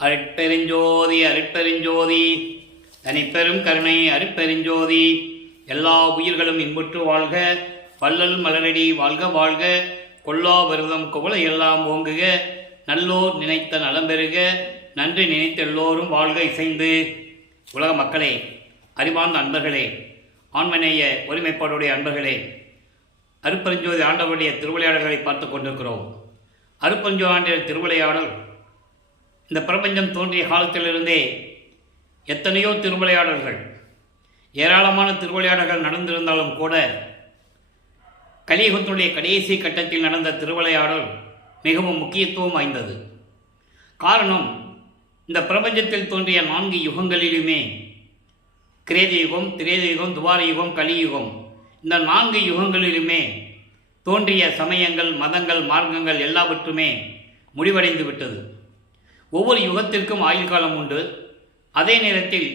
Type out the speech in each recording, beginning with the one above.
அருட்பெருஞ்சோதி அருட்பெருஞ்சோதி தனிப்பெரும் கருணை அருட்பெருஞ்சோதி. எல்லா உயிர்களும் இன்புற்று வாழ்க, வள்ளல் மலரடி வாழ்க வாழ்க, கொல்லா விரதம் குவளை எல்லாம் ஓங்குக, நல்லோர் நினைத்த நலம் பெறுக, நன்றி நினைத்த எல்லோரும் வாழ்க இசைந்து. உலக மக்களே, அறிவார்ந்த அன்பர்களே, ஆண்மநேய ஒருமைப்பாடுடைய அன்பர்களே, அருட்பெருஞ்சோதி ஆண்டவருடைய திருவிளையாடல்களை பார்த்து கொண்டிருக்கிறோம். அருட்பெருஞ்சோதி ஆண்டிய திருவிளையாடல் இந்த பிரபஞ்சம் தோன்றிய காலத்திலிருந்தே எத்தனையோ திருவிளையாடல்கள், ஏராளமான திருவிளையாடல்கள் நடந்திருந்தாலும் கூட கலியுகத்தினுடைய கடைசி கட்டத்தில் நடந்த திருவிளையாடல் மிகவும் முக்கியத்துவம் வாய்ந்தது. காரணம், இந்த பிரபஞ்சத்தில் தோன்றிய 4 யுகங்களிலுமே கிரேத யுகம், திரேத யுகம், துவார யுகம், கலியுகம், இந்த 4 யுகங்களிலுமே தோன்றிய சமயங்கள், மதங்கள், மார்க்கங்கள் எல்லாவற்றுமே முடிவடைந்து விட்டது. ஒவ்வொரு யுகத்திற்கும் ஆயுள் காலம் உண்டு. அதே நேரத்தில்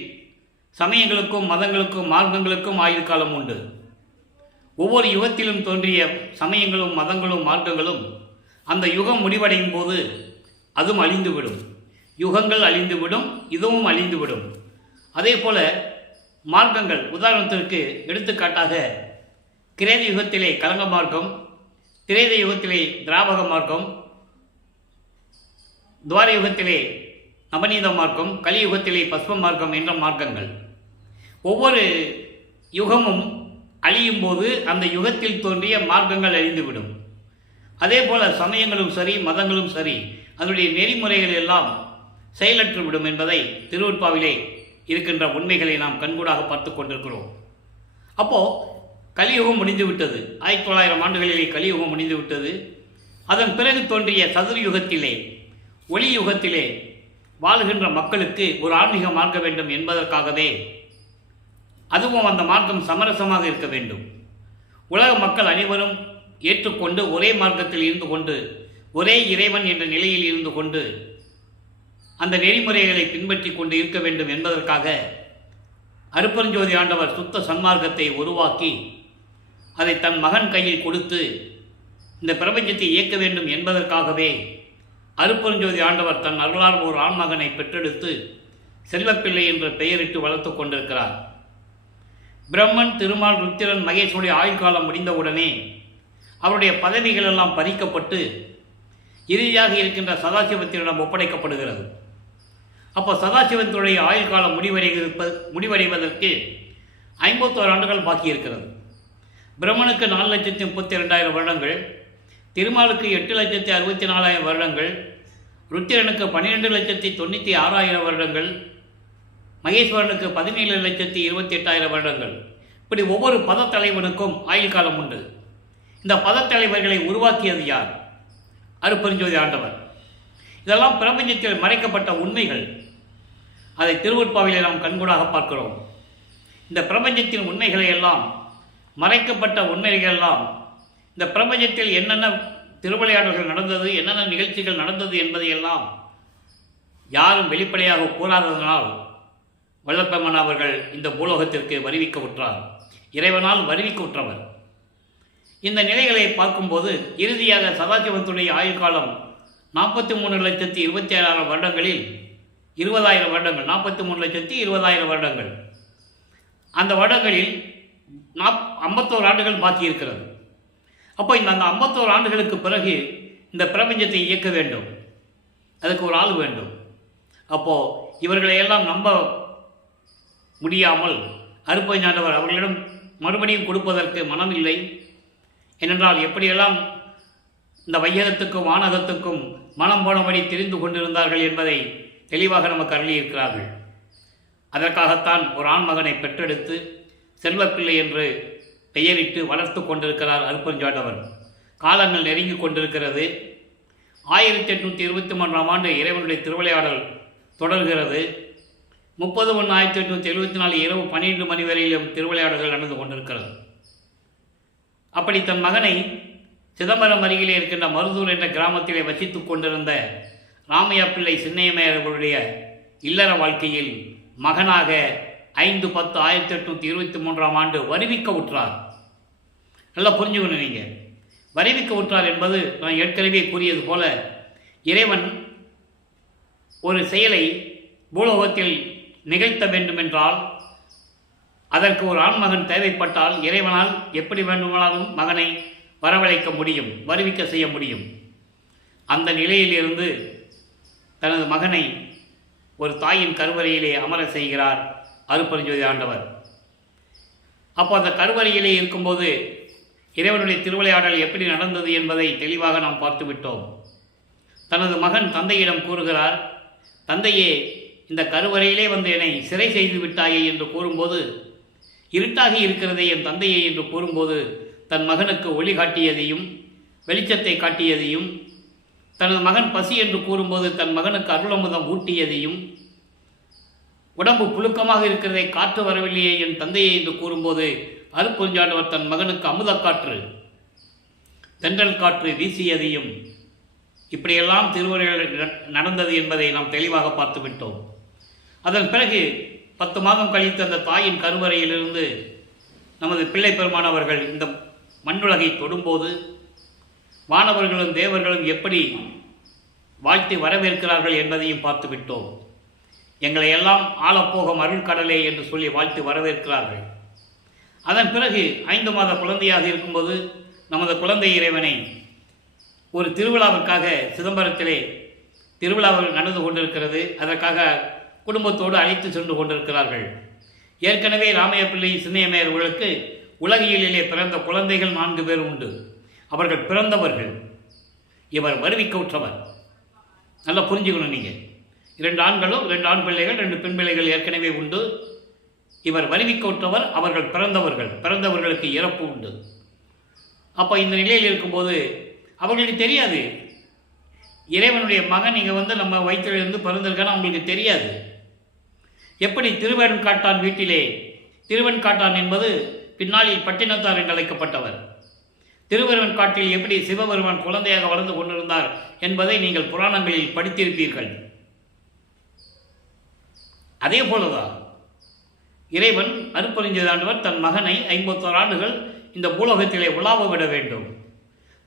சமயங்களுக்கும், மதங்களுக்கும், மார்க்கங்களுக்கும் ஆயுள் காலம் உண்டு. ஒவ்வொரு யுகத்திலும் தோன்றிய சமயங்களும், மதங்களும், மார்க்கங்களும் அந்த யுகம் முடிவடையும் போது அதுவும் அழிந்துவிடும். யுகங்கள் அழிந்துவிடும், இதுவும் அழிந்துவிடும். அதே போல மார்க்கங்கள், உதாரணத்திற்கு எடுத்துக்காட்டாக கிரேத யுகத்திலே கலங்க மார்க்கம், திரேத யுகத்திலே திராவக மார்க்கம், துவார யுகத்திலே நவநீத மார்க்கம், கலியுகத்திலே பஸ்ம மார்க்கம் என்ற மார்க்கங்கள். ஒவ்வொரு யுகமும் அழியும் போது அந்த யுகத்தில் தோன்றிய மார்க்கங்கள் அழிந்துவிடும். அதே போல சமயங்களும் சரி, மதங்களும் சரி, அதனுடைய நெறிமுறைகள் எல்லாம் செயலற்று விடும் என்பதை திருவருட்பாவிலே இருக்கின்ற உண்மைகளை நாம் கண்கூடாக பார்த்து கொண்டிருக்கிறோம். அப்போது கலியுகம் முடிந்துவிட்டது. 1900 ஆண்டுகளிலே கலியுகம் முடிந்துவிட்டது. அதன் பிறகு தோன்றிய சதுர்யுகத்திலே, ஒளி யுகத்திலே வாழ்கின்ற மக்களுக்கு ஒரு ஆன்மீக மார்க்க வேண்டும் என்பதற்காகவே, அதுவும் அந்த மார்க்கம் சமரசமாக இருக்க வேண்டும். உலக மக்கள் அனைவரும் ஏற்றுக்கொண்டு ஒரே மார்க்கத்தில் இருந்து கொண்டு, ஒரே இறைவன் என்ற நிலையில் இருந்து கொண்டு அந்த நெறிமுறைகளை பின்பற்றி கொண்டு இருக்க வேண்டும் என்பதற்காக அருட்பெருஞ்சோதி ஆண்டவர் சுத்த சன்மார்க்கத்தை உருவாக்கி அதை தன் மகன் கையில் கொடுத்து இந்த பிரபஞ்சத்தை இயக்க வேண்டும் என்பதற்காகவே அருட்பெருஞ்சோதி ஆண்டவர் தன் அருளால் ஒரு ஆண்மகனை பெற்றெடுத்து செல்வப்பிள்ளை என்ற பெயரிட்டு வளர்த்து கொண்டிருக்கிறார். பிரம்மன், திருமால், ருத்திரன், மகேஸ்வருடைய ஆயுள்காலம் முடிந்தவுடனே அவருடைய பதவிகள் எல்லாம் பறிக்கப்பட்டு இறுதியாக இருக்கின்ற சதாசிவத்தினிடம் ஒப்படைக்கப்படுகிறது. அப்போ சதாசிவத்தினுடைய ஆயுள் காலம் முடிவடைவதற்கு 51 ஆண்டுகள் பாக்கி இருக்கிறது. பிரம்மனுக்கு 4,32,000 வருடங்கள், திருமாலுக்கு 8,64,000 வருடங்கள், ருத்திரனுக்கு 12,96,000 வருடங்கள், மகேஸ்வரனுக்கு 17,28,000 வருடங்கள். இப்படி ஒவ்வொரு பதத்தலைவனுக்கும் ஆயுள் காலம் உண்டு. இந்த பதத்தலைவர்களை உருவாக்கியது யார்? அருட்பெருஞ்சோதி ஆண்டவர். இதெல்லாம் பிரபஞ்சத்தில் மறைக்கப்பட்ட உண்மைகள். அதை திருவருட்பாவிலே நாம் கண்கூடாக பார்க்கிறோம். இந்த பிரபஞ்சத்தின் உண்மைகளை எல்லாம், மறைக்கப்பட்ட உண்மைகள் எல்லாம், இந்த பிரபஞ்சத்தில் என்னென்ன திருவிளையாடல்கள் நடந்தது, என்னென்ன நிகழ்ச்சிகள் நடந்தது என்பதையெல்லாம் யாரும் வெளிப்படையாக கூறாததனால் வல்லப்பெருமான் அவர்கள் இந்த பூலோகத்திற்கு வருவிக்க உற்றார். இறைவனால் வருவிக்க உற்றவர். இந்த நிலைகளை பார்க்கும்போது இறுதியாக சதாசிவத்துடைய ஆயுள் காலம் 43,27,000 வருடங்களில் 20,000 வருடங்கள், 43,20,000 வருடங்கள். அந்த வருடங்களில் 51 ஆண்டுகள் பாக்கி இருக்கிறது. அப்போ இந்த 51 ஆண்டுகளுக்கு பிறகு இந்த பிரபஞ்சத்தை இயக்க வேண்டும். அதுக்கு ஒரு ஆள் வேண்டும். அப்போது இவர்களை எல்லாம் நம்ப முடியாமல் அருட்பெருஞ்சாண்டவர் அவர்களிடம் மறுபடியும் கொடுப்பதற்கு மனம் இல்லை. ஏனென்றால் எப்படியெல்லாம் இந்த வையகத்துக்கும் வானகத்துக்கும் மனம் போனபடி தெரிந்து கொண்டிருந்தார்கள் என்பதை தெளிவாக நமக்கு அருளியிருக்கிறார்கள். அதற்காகத்தான் ஒரு ஆண்மகனை பெற்றெடுத்து செல்வப்பிள்ளை என்று பெயரிட்டு வளர்த்து கொண்டிருக்கிறார் அருட்பெருஞ்சாண்டவர். காலங்கள் நெருங்கி கொண்டிருக்கிறது. 1823 ஆண்டு இறைவனுடைய திருவிளையாடல் தொடர்கிறது. 30/1/1874 இரவு 12 மணி வரையிலும் திருவிளையாடல்கள் நடந்து கொண்டிருக்கிறது. அப்படி தன் மகனை சிதம்பரம் அருகிலே இருக்கின்ற மருதூர் என்ற கிராமத்திலே வசித்து கொண்டிருந்த ராமையா பிள்ளை சின்னையம்மையார் அவர்களுடைய இல்லற வாழ்க்கையில் மகனாக 5/10/1823 ஆண்டு வருவிக்க உற்றார். நல்லா புரிஞ்சுக்கணும் நீங்கள். வருவிக்க உற்றார் என்பது நான் ஏற்கனவே கூறியது போல இறைவன் ஒரு செயலை பூலோகத்தில் நிகழ்த்த வேண்டுமென்றால் அதற்கு ஒரு ஆண்மகன் தேவைப்பட்டால் இறைவனால் எப்படி வேண்டுமானாலும் மகனை வரவழைக்க முடியும், வருவிக்க செய்ய முடியும். அந்த நிலையிலிருந்து தனது மகனை ஒரு தாயின் கருவறையிலே அமர செய்கிறார் அருட்பெருஞ்சோதி ஆண்டவர். அப்போ அந்த கருவறையிலே இருக்கும்போது இறைவனுடைய திருவிளையாடல் எப்படி நடந்தது என்பதை தெளிவாக நாம் பார்த்துவிட்டோம். தனது மகன் தந்தையிடம் கூறுகிறார், தந்தையே, இந்த கருவறையிலே வந்து என்னை சிறை செய்து விட்டாயே என்று கூறும்போது, இருட்டாகி இருக்கிறதே என் தந்தையே என்று கூறும்போது தன் மகனுக்கு ஒளி காட்டியதையும் வெளிச்சத்தை காட்டியதையும், தனது மகன் பசி என்று கூறும்போது தன் மகனுக்கு அருளமுதம் ஊட்டியதையும், உடம்பு புழுக்கமாக இருக்கிறதை காற்று வரவில்லையே என் தந்தையை என்று கூறும்போது அருட்பெருஞ்சாண்டவர் தன் மகனுக்கு அமுதக்காற்று தென்றல் காற்று வீசியதையும், இப்படியெல்லாம் திருவருள் நடந்தது என்பதை நாம் தெளிவாக பார்த்துவிட்டோம். அதன் பிறகு 10 மாதம் கழித்து அந்த தாயின் கருவறையிலிருந்து நமது பிள்ளை பெருமானவர்கள் இந்த மண்ணுலகை தொடும்போது வானவர்களும் தேவர்களும் எப்படி வாழ்த்தி வரவேற்கிறார்கள் என்பதையும் பார்த்துவிட்டோம். எங்களை எல்லாம் ஆளப்போகும் அருள்கடலே என்று சொல்லி வாழ்த்தி வரவேற்கிறார்கள். அதன் பிறகு 5 மாத குழந்தையாக இருக்கும்போது நமது குழந்தை இறைவனை ஒரு திருவிழாவிற்காக சிதம்பரத்திலே திருவிழாவில் நடந்து கொண்டிருக்கிறது. அதற்காக குடும்பத்தோடு அழைத்து சென்று கொண்டிருக்கிறார்கள். ஏற்கனவே ராமைய பிள்ளை சின்னையமையர்களுக்கு உலகியலிலே பிறந்த குழந்தைகள் 4 பேர் உண்டு. அவர்கள் பிறந்தவர்கள். இவர் வருவிக்கவுற்றவர். நல்லா புரிஞ்சுக்கணும் நீங்கள். 2 ஆண்களும் 2 ஆண் பிள்ளைகள் 2 பெண் பிள்ளைகள் ஏற்கனவே உண்டு. இவர் வருவிக்கவுற்றவர். அவர்கள் பிறந்தவர்கள். பிறந்தவர்களுக்கு இறப்பு உண்டு. அப்போ இந்த நிலையில் இருக்கும்போது அவர்களுக்கு தெரியாது இறைவனுடைய மகன் இங்கே வந்து நம்ம வயிற்றிலிருந்து பிறந்திருக்கான்னு அவங்களுக்கு தெரியாது. எப்படி திருவெண்காட்டான் வீட்டிலே, திருவெண்காட்டான் என்பது பின்னாளில் பட்டினத்தார் என்று அழைக்கப்பட்டவர். திருவெண்காட்டில் எப்படி சிவபெருமான் குழந்தையாக வளர்ந்து கொண்டிருந்தார் என்பதை நீங்கள் புராணங்களில் படித்திருப்பீர்கள். அதே போலதான் இறைவன் அருட்பெருஞ்சோதி ஆண்டவர் தன் மகனை 51 ஆண்டுகள் இந்த பூலோகத்திலே உலாவ விட வேண்டும்.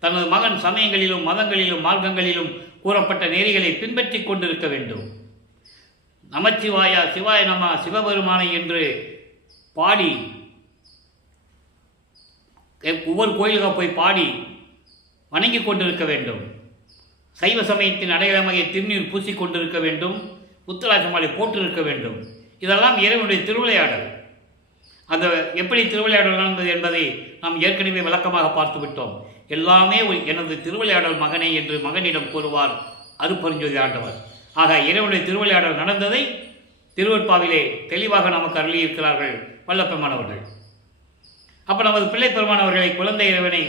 தனது மகன் சமயங்களிலும் மதங்களிலும் மார்க்கங்களிலும் கூறப்பட்ட நெறிகளை பின்பற்றி கொண்டிருக்க வேண்டும். நமச்சிவாயா சிவாய நம சிவபெருமானை என்று பாடி ஒவ்வொரு கோயிலுக்காக போய் பாடி வணங்கி கொண்டிருக்க வேண்டும். சைவ சமயத்தின் அடையாளமாக திருநீர் பூசிக்கொண்டிருக்க வேண்டும். உத்தராட்ச மாலை போட்டிருக்க வேண்டும். இதெல்லாம் இறைவனுடைய திருவிளையாடல். அந்த எப்படி திருவிளையாடல் நடந்தது என்பதை நாம் ஏற்கனவே விளக்கமாக பார்த்து விட்டோம். எல்லாமே எனது திருவிளையாடல் மகனே என்று மகனிடம் கூறுவார் அருட்பெருஞ்சோதி ஆண்டவர். ஆக இறைவனுடைய திருவிளையாடல் நடந்ததை திருவெட்பாவிலே தெளிவாக நமக்கு அருளியிருக்கிறார்கள் வல்லப்பெருமானவர்கள். அப்போ நமது பிள்ளை பெருமானவர்களை குழந்தை இறைவனை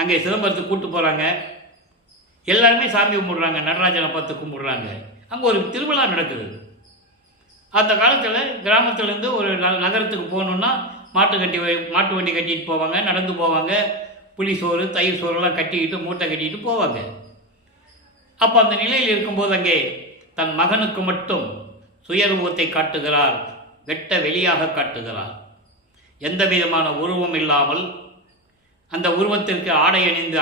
அங்கே சிதம்பரத்துக்கு கூட்டு போகிறாங்க. எல்லாருமே சாமி கும்பிடுறாங்க. நடராஜனை பார்த்து கும்பிடுறாங்க. அங்கே ஒரு திருவிழா நடக்குது. அந்த காலத்தில் கிராமத்திலேருந்து ஒரு நகரத்துக்கு போகணுன்னா மாட்டு வண்டி கட்டிட்டு போவாங்க, நடந்து போவாங்க. புளி சோறு தயிர் சோறுலாம் கட்டிக்கிட்டு மூட்டை கட்டிக்கிட்டு போவாங்க. அப்போ அந்த நிலையில் இருக்கும்போது அங்கே தன் மகனுக்கு மட்டும் சுயரூபத்தை காட்டுகிறார். வெட்ட வெளியாக காட்டுகிறார். எந்த விதமான உருவம் இல்லாமல் அந்த உருவத்திற்கு ஆடை அணிந்து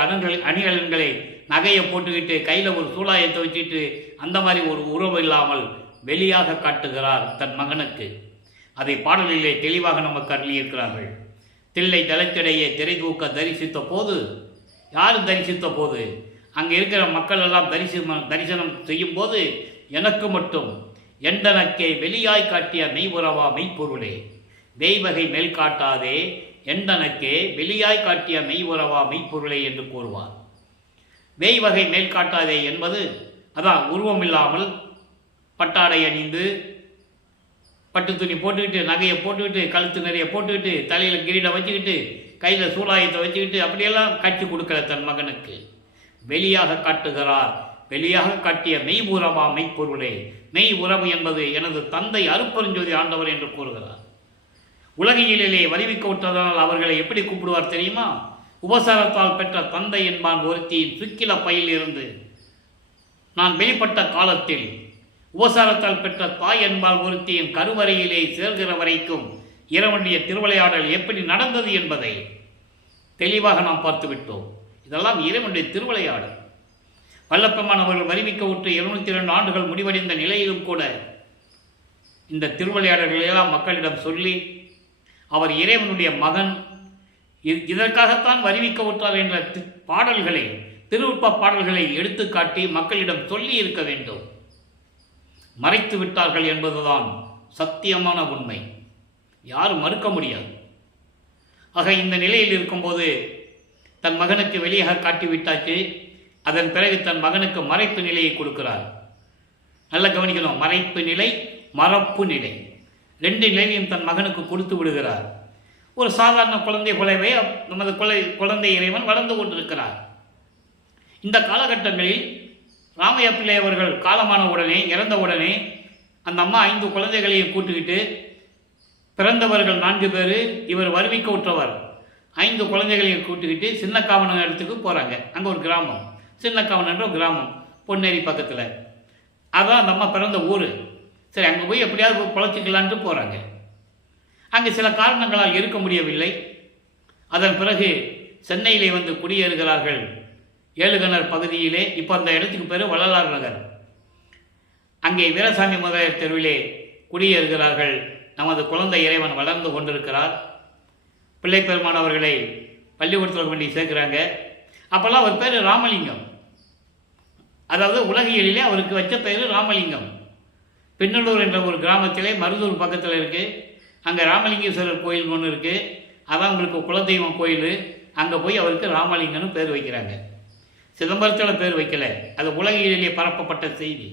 அணிகலன்களை நகையை போட்டுக்கிட்டு கையில் ஒரு சூலாயத்தை வச்சுட்டு அந்த மாதிரி ஒரு உருவம் இல்லாமல் வெளியாக காட்டுகிறார் தன் மகனுக்கு. அதை பாடலிலே தெளிவாக நமக்கு அருளியிருக்கிறார்கள். தில்லை தளத்திடையே திரை தூக்க தரிசித்த போது, யார் தரிசித்த போது? அங்கே இருக்கிற மக்கள் எல்லாம் தரிசனம் செய்யும் போது எனக்கு மட்டும் எண்டனக்கே வெளியாய் காட்டிய மெய்வுறவா மெய்ப்பொருளே, தெய்வகை மேல் காட்டாதே எண்டனக்கே வெளியாய் காட்டிய மெய்வுறவா மெய்ப்பொருளே என்று கூறுவார். மெய்வகை மேல் காட்டாதே என்பது அதான் உருவம் இல்லாமல் பட்டாடை அணிந்து பட்டு துணி போட்டுக்கிட்டு நகையை போட்டுக்கிட்டு கழுத்து நிறைய போட்டுக்கிட்டு தலையில் கிரீடம் வச்சுக்கிட்டு கையில் சூலாயத்தை வச்சுக்கிட்டு அப்படியெல்லாம் காட்சி கொடுக்கிற தன் மகனுக்கு வெளியாக காட்டுகிறார். வெளியாக காட்டிய மெய் உறவா மெய்ப்பொருளே, மெய் உறவு என்பது எனது தந்தை அருட்பெருஞ்சோதி ஆண்டவர் என்று கூறுகிறார். உலகியலிலே வருவிக்க விட்டதனால் அவர்களை எப்படி கூப்பிடுவார் தெரியுமா? உபசாரத்தால் பெற்ற தந்தை என்பான் ஒருத்தியின் சுக்கில பையில் இருந்து நான் வெளிப்பட்ட காலத்தில் உபசாரத்தால் பெற்ற தாய் என்பால் ஒருத்தியின் கருவறையிலே சேர்கிற வரைக்கும் இறைவனுடைய திருவிளையாடல் எப்படி நடந்தது என்பதை தெளிவாக நாம் பார்த்துவிட்டோம். இதெல்லாம் இறைவனுடைய திருவிளையாடல். வல்லப்பெருமான் அவர்கள் வருவிக்க விட்டு 202 ஆண்டுகள் முடிவடைந்த நிலையிலும் கூட இந்த திருவிளையாடல்களெல்லாம் மக்களிடம் சொல்லி அவர் இறைவனுடைய மகன், இதற்காகத்தான் வருவிக்க விட்டார் என்ற பாடல்களை, திருவுட்ப பாடல்களை எடுத்துக்காட்டி மக்களிடம் சொல்லி இருக்க வேண்டும். மறைத்து விட்டார்கள் என்பதுதான் சத்தியமான உண்மை, யாரும் மறுக்க முடியாது. ஆக இந்த நிலையில் இருக்கும்போது தன் மகனுக்கு வெளியாக காட்டிவிட்டாச்சு. அதன் பிறகு தன் மகனுக்கு மறைப்பு நிலையை கொடுக்கிறார். நல்லா கவனிக்கணும், மறைப்பு நிலை, மறப்பு நிலை, 2 நிலையையும் தன் மகனுக்கு கொடுத்து விடுகிறார். ஒரு சாதாரண குழந்தை போலவே நமது குழந்தை இறைவன் வளர்ந்து கொண்டிருக்கிறார். இந்த காலகட்டங்களில் ராமையா பிள்ளை அவர்கள் காலமான உடனே, இறந்த உடனே அந்த அம்மா 5 குழந்தைகளையும் கூட்டுக்கிட்டு, பிறந்தவர்கள் 4 பேர், இவர் வருவிக்க விட்டவர் 5 குழந்தைகளையும் கூட்டுக்கிட்டு சின்னக்காவனம் இடத்துக்கு போகிறாங்க. அங்கே ஒரு கிராமம், சின்னக்காவனன்ற ஒரு கிராமம், பொன்னேரி பக்கத்தில். அதான் அந்த அம்மா பிறந்த ஊர். சரி, அங்கே போய் எப்படியாவது பொழைச்சிக்கலான்ட்டு போகிறாங்க. அங்கே சில காரணங்களால் இருக்க முடியவில்லை. அதன் பிறகு சென்னையிலே வந்து குடியேறுகிறார்கள். ஏழுகணர் பகுதியிலே, இப்போ அந்த இடத்துக்கு பேர் வள்ளலார் நகர். அங்கே வீரசாமி முதலியார் தெருவிலே குடியேறுகிறார்கள். நமது குழந்தை இறைவன் வளர்ந்து கொண்டிருக்கிறார். பிள்ளை பெருமான் அவர்களை பள்ளிக்கூடத்தில் கொண்டு சேர்க்கிறாங்க. அப்போல்லாம் அவர் பேர் ராமலிங்கம். அதாவது உலகியலிலே அவருக்கு வச்ச பேர் ராமலிங்கம். பின்னலூர் என்ற ஒரு கிராமத்திலே, மருதூர் பக்கத்தில் இருக்குது, அங்கே ராமலிங்கேஸ்வரர் கோயில் ஒன்று இருக்குது. அதான் உங்களுக்கு குலதெய்வம் கோயில். அங்கே போய் அவருக்கு ராமலிங்கம்னு பேர் வைக்கிறாங்க. சிதம்பரத்தில் பேர் வைக்கல, அது உலகியலிலே பரப்பப்பட்ட செய்தி.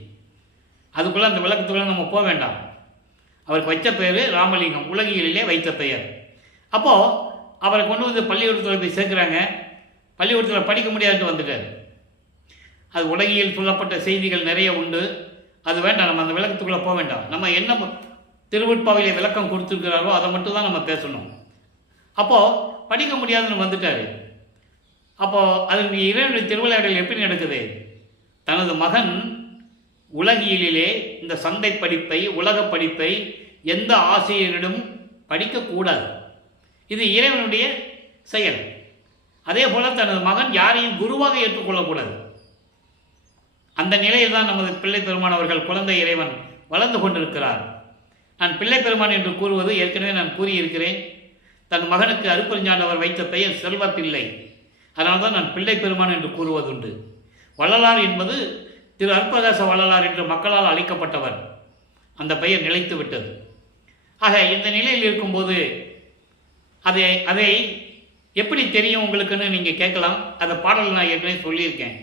அதுக்குள்ளே அந்த விளக்கத்துக்குள்ளே நம்ம போக வேண்டாம். அவருக்கு வச்ச பேர் ராமலிங்கம், உலகியலிலே வைத்த பெயர். அப்போது அவரை கொண்டு வந்து பள்ளிக்கூடத்தில் போய் சேர்க்குறாங்க. பள்ளிக்கூடத்தில் படிக்க முடியாதுன்னு வந்துட்டார். அது உலகியல் சொல்லப்பட்ட செய்திகள் நிறைய உண்டு, அது வேண்டாம், நம்ம அந்த விளக்கத்துக்குள்ளே போக வேண்டாம். நம்ம என்ன திருவட்பாவிலே விளக்கம் கொடுத்துருக்கிறாரோ அதை மட்டும் தான் நம்ம பேசணும். அப்போது படிக்க முடியாதுன்னு வந்துட்டார். அப்போது அதற்கு இறைவனுடைய திருவிளையாடல் எப்படி நடக்குது? தனது மகன் உலகியலிலே இந்த சந்தை படிப்பை, உலக படிப்பை எந்த ஆசிரியரிடம் படிக்கக்கூடாது. இது இறைவனுடைய செயல். அதே போல் தனது மகன் யாரையும் குருவாக ஏற்றுக்கொள்ளக்கூடாது. அந்த நிலையில் தான் நமது பிள்ளை பெருமான் அவர்கள் குழந்தை இறைவன் வளர்ந்து கொண்டிருக்கிறார். நான் பிள்ளை பெருமான் என்று கூறுவது ஏற்கனவே நான் கூறியிருக்கிறேன். தன் மகனுக்கு அருப்பெருஞ்சாண்டவர் வைத்த பெயர் செல்வ பிள்ளை. அதனால தான் நான் பிள்ளை பெருமான் என்று கூறுவதுண்டு. வள்ளலார் என்பது திரு அற்பகாச வள்ளலார் என்று மக்களால் அழைக்கப்பட்டவர். அந்த பெயர் நிலைத்து விட்டது. ஆக இந்த நிலையில் இருக்கும்போது அதை எப்படி தெரியும் உங்களுக்குன்னு நீங்கள் கேட்கலாம். அந்த பாடல் நான் ஏற்கனவே சொல்லியிருக்கேன்.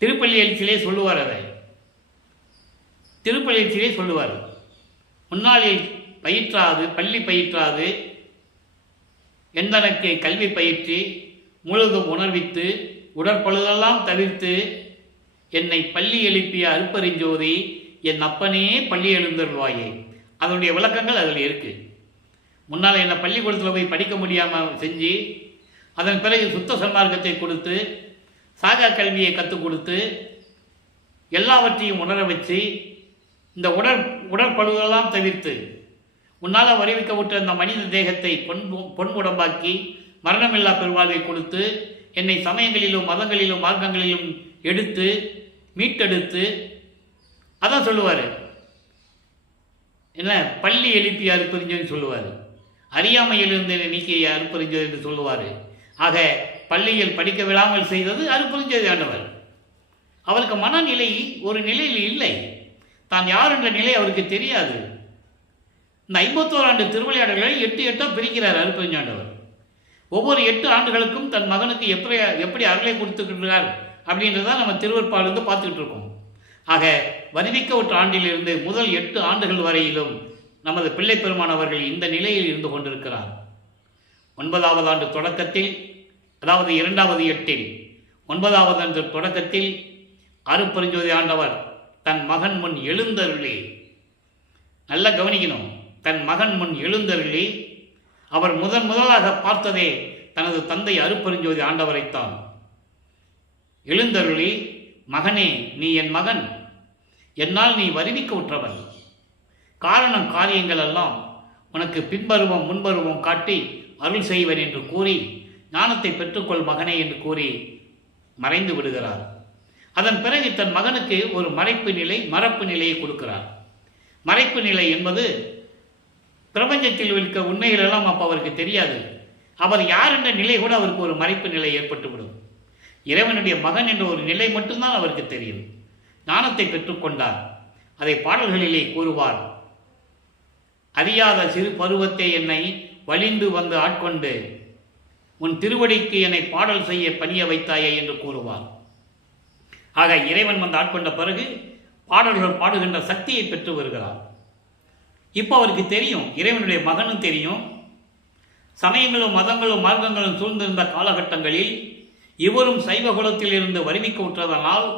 திருப்பள்ளி எழுச்சியிலே சொல்லுவார். அதை திருப்பள்ளி எழுச்சியிலே சொல்லுவார். முன்னாளில் பயிற்றாது பள்ளி பயிற்றாது எந்தனக்கு கல்வி பயிற்சி முழுதும் உணர்வித்து உடற்பழுதெல்லாம் தவிர்த்து என்னை பள்ளி எழுப்பிய அருப்பெருஞ்சோதி என் அப்பனே பள்ளி எழுந்தருள்வாயே. அதனுடைய விளக்கங்கள் அதில் இருக்குது. முன்னால் என்னை பள்ளிக்கூடத்தில் போய் படிக்க முடியாமல் செஞ்சு, அதன் பிறகு சுத்த சன்மார்க்கத்தை கொடுத்து, சாகா கல்வியை கற்றுக் கொடுத்து, எல்லாவற்றையும் உணர வச்சு, இந்த உடற்பழுதெல்லாம் தவிர்த்து உன்னால் வருவிக்கப்பட்ட அந்த மனித தேகத்தை பொன்முடம்பாக்கி மரணமில்லா பெருவாழ்வை கொடுத்து, என்னை சமயங்களிலும் மதங்களிலும் மார்க்கங்களிலும் எடுத்து மீட்டெடுத்து, அதான் சொல்லுவார். என்ன பள்ளி எழுப்பி அருப்பெருஞ்சோன்னு சொல்லுவார். அறியாமையிலிருந்து நீக்கிய அருப்பெருஞ்சோதி என்று சொல்லுவார். ஆக பள்ளியில் படிக்க விடாமல் செய்தது அருப்பெருஞ்சோதி ஆண்டவர். அவருக்கு மனநிலை ஒரு நிலையில் இல்லை. தான் யார் என்ற நிலை அவருக்கு தெரியாது. இந்த 51 ஆண்டு திருவிளையாடல்களை 8 பிரிக்கிறார் அருப்பெருஞ்சாண்டவர். ஒவ்வொரு 8 ஆண்டுகளுக்கும் தன் மகனுக்கு எப்படி அருளை கொடுத்துக்கின்றார் அப்படின்றதான் நம்ம திருவற்பாலிருந்து பார்த்துக்கிட்டு இருக்கோம். ஆக வருவிக்கப்பட்ட ஆண்டிலிருந்து முதல் 8 ஆண்டுகள் வரையிலும் நமது பிள்ளை பெருமான் அவர்கள் இந்த நிலையில் இருந்து கொண்டிருக்கிறார். 9வது ஆண்டு தொடக்கத்தில், அதாவது 2வது 8இல் 9வது ஆண்டு தொடக்கத்தில் அருப்பெருஞ்சோதி ஆண்டவர் தன் மகன் முன் எழுந்தருளி, நல்லா கவனிக்கணும், தன் மகன் முன் எழுந்தருளி அவர் முதலாக பார்த்ததே தனது தந்தை அருப்பெருஞ்சோதி ஆண்டவரைத்தான். எழுந்தருளி, மகனே நீ என் மகன், என்னால் நீ வருவிக்க உற்றவன், காரணம் காரியங்கள் எல்லாம் உனக்கு பின்பருவம் முன்பருவம் காட்டி அருள் செய்வன் என்று கூறி ஞானத்தை பெற்றுக்கொள் மகனே என்று கூறி மறைந்து விடுகிறார். அதன் பிறகு தன் மகனுக்கு ஒரு மறைப்பு நிலையை கொடுக்கிறார். மறைப்பு நிலை என்பது பிரபஞ்சத்தில் இருக்க உண்மைகள் எல்லாம் அப்போ அவருக்கு தெரியாது. அவர் யார் என்ற நிலை கூட அவருக்கு ஒரு மறைப்பு நிலை ஏற்பட்டுவிடும். இறைவனுடைய மகன் என்ற ஒரு நிலை மட்டும்தான் அவருக்கு தெரியும். ஞானத்தை பெற்றுக்கொண்டார். அதை பாடல்களிலே கூறுவார். அறியாத சிறு பருவத்தை என்னை வலிந்து வந்து ஆட்கொண்டு உன் திருவடிக்கு என்னை பாடல் செய்ய பணிய வைத்தாயே என்று கூறுவார். ஆக இறைவன் வந்து ஆட்கொண்ட பிறகு பாடல்கள் பாடுகின்ற சக்தியை பெற்று வருகிறார். இப்போ அவருக்கு தெரியும், இறைவனுடைய மகனும் தெரியும். சமயங்களும் மதங்களும் மார்க்கங்களும் சூழ்ந்திருந்த காலகட்டங்களில் இவரும் சைவ குலத்தில் இருந்து வருவிக்க உற்றதனால்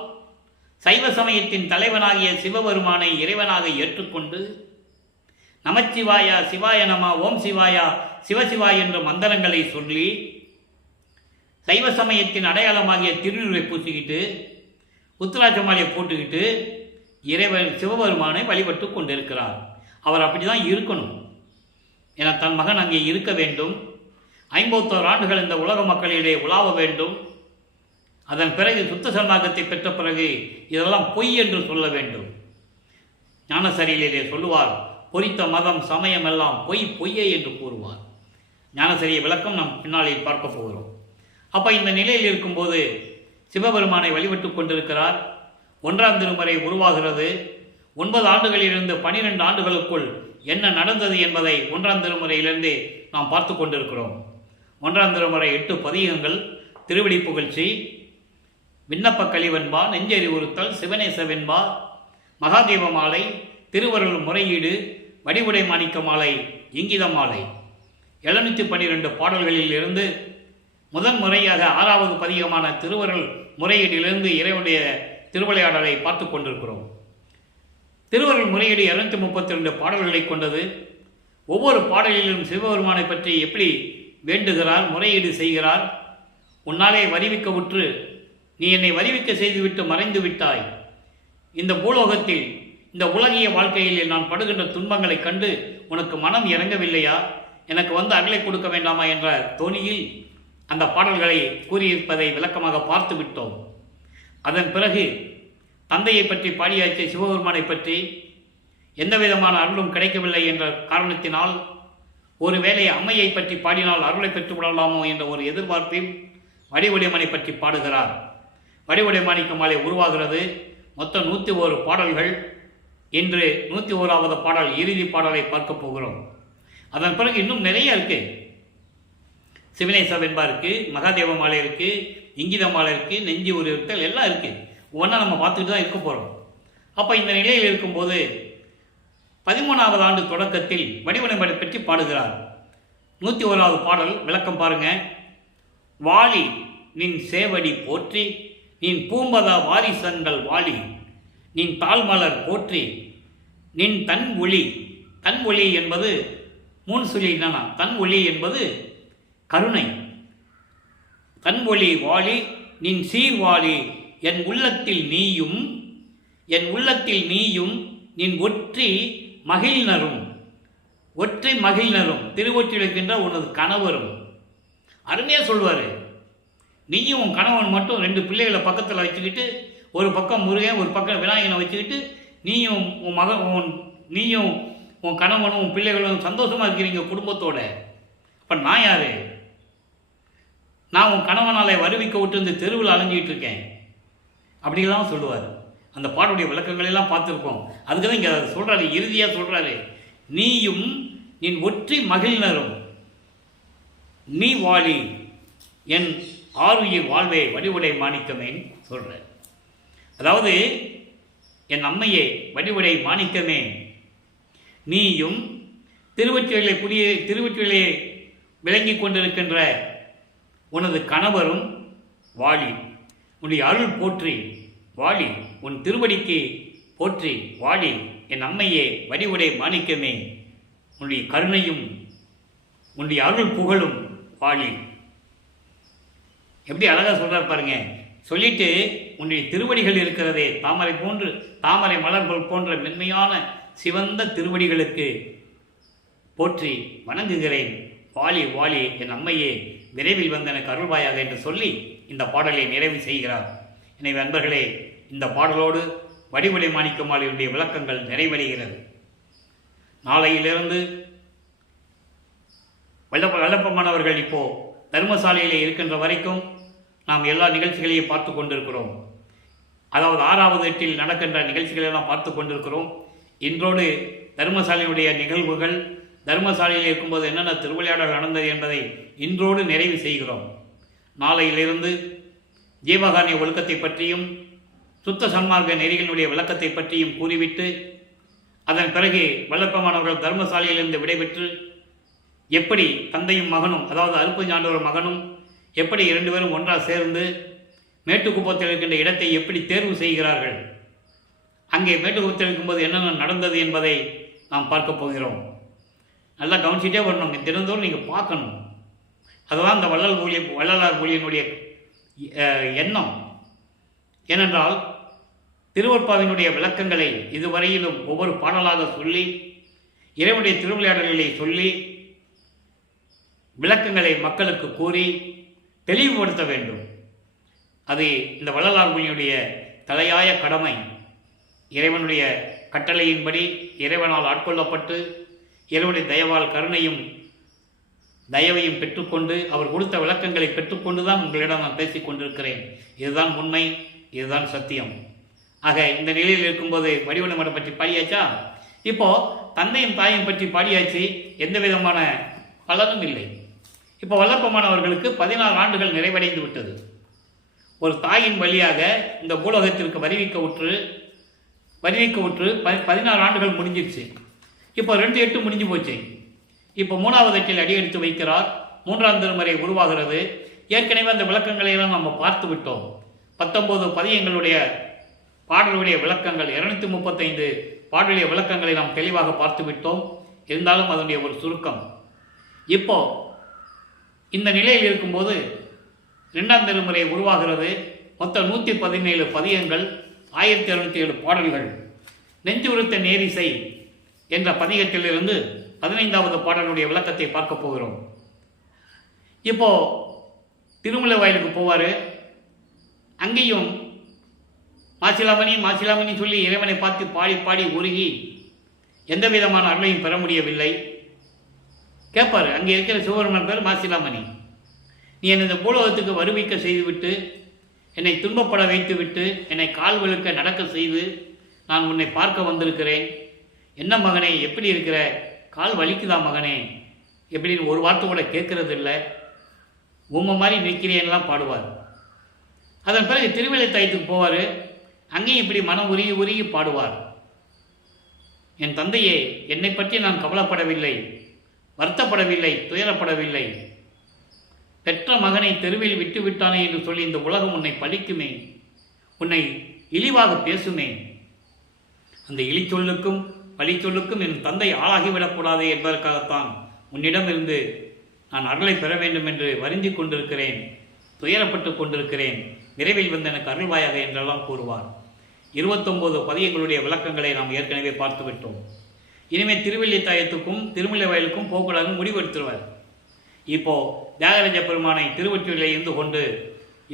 சைவ சமயத்தின் தலைவனாகிய சிவபெருமானை இறைவனாக ஏற்றுக்கொண்டு நமச்சிவாயா சிவாய நம ஓம் சிவாயா சிவசிவாய் என்ற மந்திரங்களை சொல்லி சைவ சமயத்தின் அடையாளமாகிய திருநீரை பூசிக்கிட்டு உத்திராட்ச மாலையை போட்டுக்கிட்டு இறைவன் சிவபெருமானை வழிபட்டு கொண்டிருக்கிறார். அவர் அப்படி தான் இருக்கணும். என தன் மகன் அங்கே இருக்க வேண்டும். 51 ஆண்டுகள் இந்த உலக மக்களிடையே உலாவ வேண்டும். அதன் பிறகு சுத்த சன்மார்க்கத்தை பெற்ற பிறகு இதெல்லாம் பொய் என்று சொல்ல வேண்டும். ஞானசரியிலே சொல்லுவார், பொறித்த மதம் சமயம் எல்லாம் பொய்யே என்று கூறுவார். ஞானசரிய விளக்கம் நாம் பின்னாளில் பார்க்க போகிறோம். அப்போ இந்த நிலையில் இருக்கும்போது சிவபெருமானை வழிபட்டு கொண்டிருக்கிறார். 1ஆம் திருமுறை உருவாகிறது. 9 ஆண்டுகளிலிருந்து 12 ஆண்டுகளுக்குள் என்ன நடந்தது என்பதை 1ஆம் திருமுறையிலிருந்து நாம் பார்த்து கொண்டிருக்கிறோம். 1ஆம் திருமுறை 8 பதிகங்கள், திருவடி புகழ்ச்சி, விண்ணப்ப கலிவென்பா, நெஞ்சறிவுறுத்தல், சிவநேச வெண்பா, மகாதேவ மாலை, திருவருள் முறையீடு, வடிவுடை மாணிக்க மாலை, இங்கித மாலை, 712 பாடல்களில் இருந்து முதன் முறையாக 6வது பதிகமான திருவருள் முறையீடிலிருந்து இறைவனுடைய திருவிளையாடலை பார்த்து கொண்டிருக்கிறோம். திருவருள் முறையீடு 232 பாடல்களை கொண்டது. ஒவ்வொரு பாடலிலும் சிவபெருமானை பற்றி எப்படி வேண்டுகிறார், முறையீடு செய்கிறார். உன்னாலே வருவிக்க உற்று நீ என்னை வருவிக்க செய்துவிட்டு மறைந்து விட்டாய். இந்த பூலோகத்தில் இந்த உலகிய வாழ்க்கையில் நான் படுகின்ற துன்பங்களை கண்டு உனக்கு மனம் இறங்கவில்லையா? எனக்கு வந்து அருளை கொடுக்க வேண்டாமா என்ற தோணியில் அந்த பாடல்களை கூறியிருப்பதை விளக்கமாக பார்த்து விட்டோம். அதன் பிறகு தந்தையை பற்றி பாடியாச்சு. சிவபெருமானை பற்றி எந்த விதமான அருளும் கிடைக்கவில்லை என்ற காரணத்தினால் ஒருவேளை அம்மையை பற்றி பாடினால் அருளை பெற்று விடலாமோ என்ற ஒரு எதிர்பார்ப்பில் வடிவுடைமனை பற்றி பாடுகிறார். வடிவுடை மாணிக்க மாலை உருவாகிறது. மொத்தம் 101 பாடல்கள். இன்று 101வது பாடல், இறுதி பாடலை பார்க்க போகிறோம். அதன் பிறகு இன்னும் நிறைய இருக்கு. சிவநேச வெண்பா இருக்கு, மகாதேவ மாலை இருக்கு, இங்கித மாலை இருக்கு, நெஞ்சு உருவத்தல் எல்லாம் இருக்கு. ஒன்றா நம்ம பார்த்துட்டு தான் இருக்க போகிறோம். அப்போ இந்த நிலையில் இருக்கும்போது 13வது ஆண்டு தொடக்கத்தில் வடிவடைமனை பற்றி பாடுகிறார். 101வது பாடல் விளக்கம் பாருங்க. வாலி நின் சேவடி போற்றி நின் பூம்பத வாரிசங்கள் வாலி நின் தாழ்மலர் போற்றி நின் தன் ஒளி. தன் ஒளி என்பது 3 சொல்லி என்னன்னா, தன் ஒளி என்பது கருணை. தன் ஒளி வாலி நின் சீர்வாலி என் உள்ளத்தில் நீயும் நின் ஒற்றி மகிழ்நரும். ஒற்றி மகிழ்நரும் திருவொற்றிருக்கின்ற உனது கணவரும். அருமையாக சொல்வார். நீயும் உன் கணவன் மட்டும் 2 பிள்ளைகளை பக்கத்தில் வச்சுக்கிட்டு, ஒரு பக்கம் முருகன் ஒரு பக்கம் விநாயகனை வச்சுக்கிட்டு நீயும் உன் கணவனும் உன் பிள்ளைகளும் சந்தோஷமாக இருக்கிறீங்க குடும்பத்தோட. இப்போ நான் யார்? நான் உன் கணவனாலே வருவிக்க விட்டு இந்த தெருவில் அலைஞ்சிக்கிட்டு இருக்கேன் அப்படிலாம் சொல்லுவார். அந்த பாடுடைய விளக்கங்களெல்லாம் பார்த்துருக்கோம். அதுக்கு தான் இங்கே சொல்கிறாரு, இறுதியாக சொல்கிறாரு, நீயும் நின் ஒற்றி மகிழ்நரும் நீ வாழி என் ஆருயிர் வாழ்வே வடிவுடை மாணிக்கமேன்னு சொல்கிறார். அதாவது என் அம்மையே வடிவுடை மாணிக்கமே, நீயும் திருவொற்றிலே விளங்கி கொண்டிருக்கின்ற உனது கணவரும் வாழி. உன்னுடைய அருள் போற்றி வாழி, உன் திருவடிக்கு போற்றி வாழி என் அம்மையே வடிவுடை மாணிக்கமே, உன்னுடைய கருணையும் உன்னுடைய அருள் புகழும் வாழி. எப்படி அழகாக சொல்கிறார் பாருங்க. சொல்லிட்டு உன்னுடைய திருவடிகள் இருக்கிறதே தாமரை மலர்கள் போன்ற மென்மையான சிவந்த திருவடிகளுக்கு போற்றி வணங்குகிறேன். வாழி வாழி என் அம்மையே விரைவில் வந்து எனக்கு அருள்வாயாக என்று சொல்லி இந்த பாடலை நிறைவு செய்கிறார். எனவே அன்பர்களே, இந்த பாடலோடு வடிவடை மாணிக்கமாளியுடைய விளக்கங்கள் நிறைவடைகிறது. நாளையிலிருந்து வல்லப்பமானவர்கள் இப்போ தர்மசாலையில் இருக்கின்ற வரைக்கும் நாம் எல்லா நிகழ்ச்சிகளையும் பார்த்து கொண்டிருக்கிறோம். அதாவது 6வது எட்டில் நடக்கின்ற நிகழ்ச்சிகளெல்லாம் பார்த்து கொண்டிருக்கிறோம். இன்றோடு தர்மசாலையினுடைய நிகழ்வுகள், தர்மசாலையில் இருக்கும்போது என்னென்ன திருவிளையாடல் நடந்தது என்பதை இன்றோடு நிறைவு செய்கிறோம். நாளையிலிருந்து ஜீவகாருண்ய ஒழுக்கத்தை பற்றியும் சுத்த சன்மார்க்க நெறிகளினுடைய விளக்கத்தை பற்றியும் கூறிவிட்டு, அதன் பிறகு வல்லப்பமானவர்கள் தர்மசாலையிலிருந்து விடைபெற்று எப்படி தந்தையும் மகனும், அதாவது அருப்பஞ்சாண்டவர் மகனும் எப்படி 2 பேரும் ஒன்றாக சேர்ந்து மேட்டுக்குப்பத்தில் இருக்கின்ற இடத்தை எப்படி தேர்வு செய்கிறார்கள், அங்கே மேட்டுக்குப்பத்தில் இருக்கும்போது என்னென்ன நடந்தது என்பதை நாம் பார்க்க போகிறோம். நல்லா கவனிச்சிட்டே வரணும். தினந்தோறும் நீங்கள் பார்க்கணும். அதுதான் இந்த வள்ளலார் ஊழியனுடைய எண்ணம். ஏனென்றால் திருவற்பாவினுடைய விளக்கங்களை இதுவரையிலும் ஒவ்வொரு பாடலாக சொல்லி, இறைவனுடைய திருவிளையாடல்களை சொல்லி, விளக்கங்களை மக்களுக்கு கூறி தெளிவுபடுத்த வேண்டும். அது இந்த வள்ளலார் ஊழியனுடைய தலையாய கடமை. இறைவனுடைய கட்டளையின்படி இறைவனால் ஆட்கொள்ளப்பட்டு இறைவனுடைய தயவால் கருணையும் தயவையும் பெற்றுக்கொண்டு அவர் கொடுத்த விளக்கங்களை பெற்றுக்கொண்டு தான் உங்களிடம் நான் பேசிக் கொண்டிருக்கிறேன். இதுதான் உண்மை, இதுதான் சத்தியம். ஆக இந்த நிலையில் இருக்கும்போது வடிவனமடம் பற்றி பாடியாச்சா? இப்போ தந்தையும் தாயும் பற்றி பாடியாச்சு, எந்த விதமான பலனும் இல்லை. இப்போ வல்லப்பமானவர்களுக்கு 16 ஆண்டுகள் நிறைவடைந்து விட்டது. ஒரு தாயின் வழியாக இந்த பூலோகத்திற்கு வருவிக்க உற்று 16 ஆண்டுகள் முடிஞ்சிருச்சு. இப்போ 2/8 முடிஞ்சு போச்சு. இப்போ 3வது எட்டில் அடியெடுத்து வைக்கிறார். 3ஆம் திருமுறை உருவாகிறது. ஏற்கனவே அந்த விளக்கங்களை எல்லாம் நம்ம பார்த்து விட்டோம். 19 பதியங்களுடைய பாடலுடைய விளக்கங்கள், 235 பாடலுடைய விளக்கங்களை நாம் தெளிவாக பார்த்து விட்டோம். இருந்தாலும் அதனுடைய ஒரு சுருக்கம். இப்போ இந்த நிலையில் இருக்கும்போது 2ஆம் திருமுறை உருவாகிறது. மொத்தம் 117 பதியங்கள், 1207 பாடல்கள். நெஞ்சு உறுத்த நேரிசை என்ற பதிகத்திலிருந்து 15வது பாடலுடைய விளக்கத்தை பார்க்க போகிறோம். இப்போ திருமலை வாயிலுக்கு போவார். அங்கேயும் மாசிலாமணி சொல்லி இறைவனை பார்த்து பாடி பாடி உருகி எந்த விதமான அருளையும் பெற முடியவில்லை. கேட்பார், அங்கே இருக்கிற சிவபெருமான் பேர் மாசிலாமணி, நீ என்னை இந்த பூலோகத்துக்கு வருவிக்க செய்துவிட்டு, என்னை துன்பப்பட வைத்துவிட்டு, என்னை கால் விழுக்க நடக்க செய்து நான் உன்னை பார்க்க வந்திருக்கிறேன். என்ன மகனே, எப்படி இருக்கிற? கால் வலிக்குதா மகனே? எப்படின்னு ஒரு வார்த்தை கூட கேட்கறது இல்லை. உம்மை மாதிரி நிற்கிறேன்லாம் பாடுவார். அதன் பிறகு திருவிளைத்தாயத்துக்கு போவார். அங்கேயும் இப்படி மனம் உருகி உருகி பாடுவார். என் தந்தையே, என்னை பற்றி நான் கவலைப்படவில்லை, வருத்தப்படவில்லை, துயரப்படவில்லை. பெற்ற மகனை தெருவில் விட்டு விட்டானே என்று சொல்லி இந்த உலகம் உன்னை பழிக்குமே, உன்னை இழிவாக பேசுமே. அந்த இழிச்சொல்லுக்கும் பழிச்சொல்லுக்கும் என் தந்தை ஆளாகிவிடக்கூடாது என்பதற்காகத்தான் உன்னிடமிருந்து நான் அருளை பெற வேண்டும் என்று வருந்தி கொண்டிருக்கிறேன், துயரப்பட்டு கொண்டிருக்கிறேன். விரைவில் வந்து எனக்கு அருள்வாயாக என்றெல்லாம் கூறுவார். 29 பதியங்களுடைய விளக்கங்களை நாம் ஏற்கனவே பார்த்து விட்டோம். இனிமேல் திருவெள்ளித்தாயத்துக்கும் திருமலை வயலுக்கும் போகக்கூடாது முடிவெடுத்துருவார். இப்போ தியாகராஜ பெருமானை திருவொற்றியூரில் இருந்து கொண்டு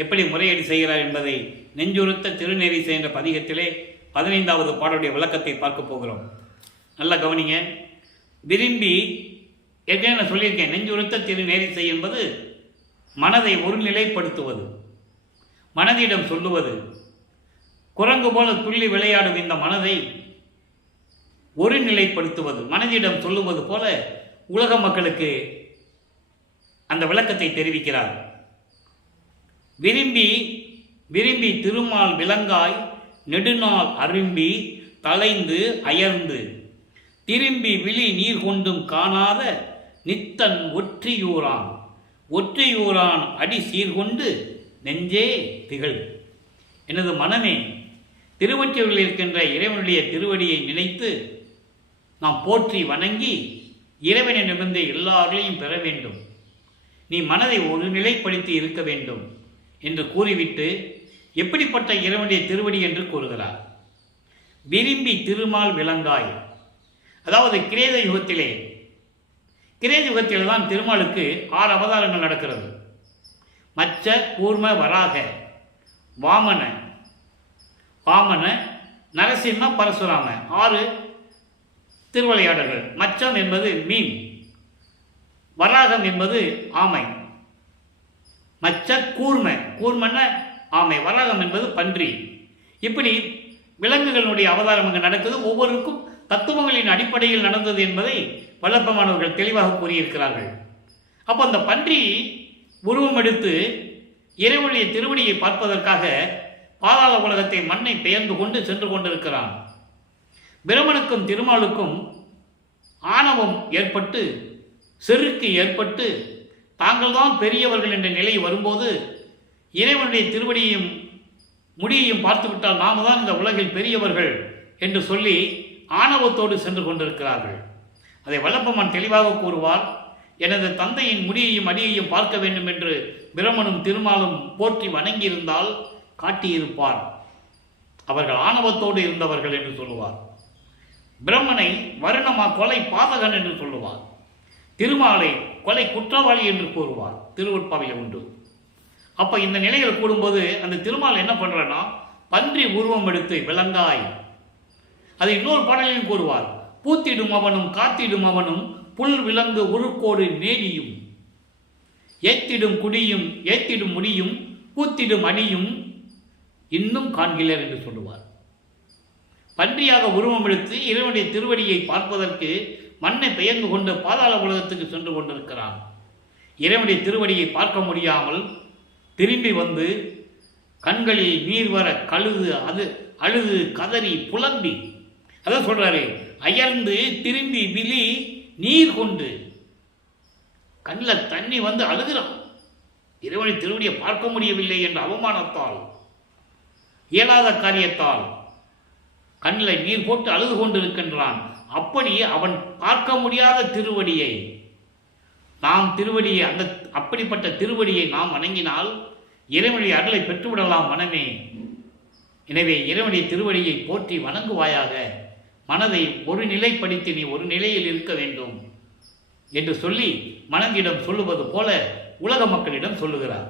எப்படி முறையீடு செய்கிறார் என்பதை நெஞ்சுறுத்த திருநெறிசை என்ற பதிகத்திலே 15வது பாடலுடைய விளக்கத்தை பார்க்க போகிறோம். நல்லா கவனிங்க. விரும்பி ஏற்கனவே நான் சொல்லியிருக்கேன், நெஞ்சுறுத்த திருநெறிசை என்பது மனதை ஒருநிலைப்படுத்துவது, மனதிடம் சொல்லுவது. குரங்கு போல துள்ளி விளையாடும் இந்த மனதை ஒருநிலைப்படுத்துவது, மனதிடம் சொல்லுவது போல உலக மக்களுக்கு அந்த விளக்கத்தை தெரிவிக்கிறார். விரும்பி விரும்பி திருமால் விலங்காய் நெடுநாள் அரும்பி தலைந்து அயர்ந்து திரும்பி விழி நீர் கொண்டும் காணாத நித்தன் ஒற்றியூரான் அடி சீர்கொண்டு நெஞ்சே திகழ். எனது மனமே, திருவொற்றியூரில் இருக்கின்ற இறைவனுடைய திருவடியை நினைத்து நாம் போற்றி வணங்கி இறைவனிடமிருந்து எல்லாரையும் பெற வேண்டும். நீ மனதை ஒரு நிலைப்படுத்தி இருக்க வேண்டும் என்று கூறிவிட்டு எப்படிப்பட்ட இறைவனுடைய திருவடி என்று கூறுகிறார். விரும்பி திருமால் விலங்காய், அதாவது கிரேத யுகத்தில் தான் திருமாலுக்கு 6 அவதாரங்கள் நடக்கிறது. மச்ச, கூர்ம, வராக, வாமன. வாமன, நரசிம்ம, பரசுராம 6 திருவிளையாடல்கள். மச்சம் என்பது மீன், வராகம் என்பது ஆமை, மச்ச கூர்ம, கூர்மன ஆமை, வராகம் என்பது பன்றி. இப்படி விலங்குகளுடைய அவதாரம் அங்கு நடக்குது. ஒவ்வொருக்கும் தத்துவங்களின் அடிப்படையில் நடந்தது என்பதை வல்லப்பமானவர்கள் தெளிவாக கூறியிருக்கிறார்கள். அப்போ அந்த பன்றி உருவம் எடுத்து இறைவனுடைய திருவடியை பார்ப்பதற்காக பாதாள உலகத்தை மண்ணை பெயர்ந்து கொண்டு சென்று கொண்டிருக்கிறான். பிரமனுக்கும் திருமாலுக்கும் ஆணவம் ஏற்பட்டு, செருக்கு ஏற்பட்டு, தாங்கள்தான் பெரியவர்கள் என்ற நிலை வரும்போது இறைவனுடைய திருவடியையும் முடியையும் பார்த்துவிட்டால் நாம் தான் இந்த உலகில் பெரியவர்கள் என்று சொல்லி ஆணவத்தோடு சென்று கொண்டிருக்கிறார்கள். அதை வல்லப்பமான் தெளிவாக கூறுவார். எனது தந்தையின் முடியையும் அடியையும் பார்க்க வேண்டும் என்று பிரமனும் திருமாலும் போற்றி வணங்கியிருந்தால் காட்டியிருப்பார். அவர்கள் ஆணவத்தோடு இருந்தவர்கள் என்று சொல்லுவார். பிரம்மனை வருணமா கொலை பாதகன் என்று சொல்லுவார். திருமாலை கொலை குற்றவாளி என்று கூறுவார். திருவருட்பாவில உண்டு. அப்ப இந்த நிலைகள் கூடும்போது அந்த திருமால் என்ன பண்றன்னா, பன்றி உருவம் எடுத்து விலங்காய், அது இன்னொரு பாடலில் கூறுவார். பூத்திடும் அவனும் காத்திடும் அவனும் புல் விலங்கு உருக்கோடு நேடியும், ஏத்திடும் குடியும் ஏத்திடும் முடியும் பூத்திடும் அணியும் இன்னும் காண்கிறேன் என்று சொல்லுவார். பன்றியாக உருவம் எடுத்து இறைவனுடைய திருவடியை பார்ப்பதற்கு மண்ணை பெயர்ந்து கொண்டு பாதாள உலகத்துக்கு சென்று கொண்டிருக்கிறான். இறைவனுடைய திருவடியை பார்க்க முடியாமல் திரும்பி வந்து கண்களில் நீர் வர அழுது கதறி புலம்பி, அதான் சொல்றாரு, அயர்ந்து திரும்பி விழி நீர் கொண்டு கண்ணில் தண்ணி வந்து அழுகிறான். இறைவனை திருவடியை பார்க்க முடியவில்லை என்ற அவமானத்தால், இயலாத காரியத்தால் கண்ணில் நீர் போட்டு அழுது கொண்டிருக்கின்றான். அப்படி அவன் பார்க்க முடியாத திருவடியை நாம் அப்படிப்பட்ட திருவடியை நாம் வணங்கினால் இறைவனுடைய அருளை பெற்றுவிடலாம் மனமே. எனவே இறைவனுடைய திருவடியை போற்றி வணங்குவாயாக. மனதை ஒரு நிலைப்படுத்தி நீ ஒரு நிலையில் இருக்க வேண்டும் என்று சொல்லி மனதிடம் சொல்லுவது போல உலக மக்களிடம் சொல்லுகிறார்.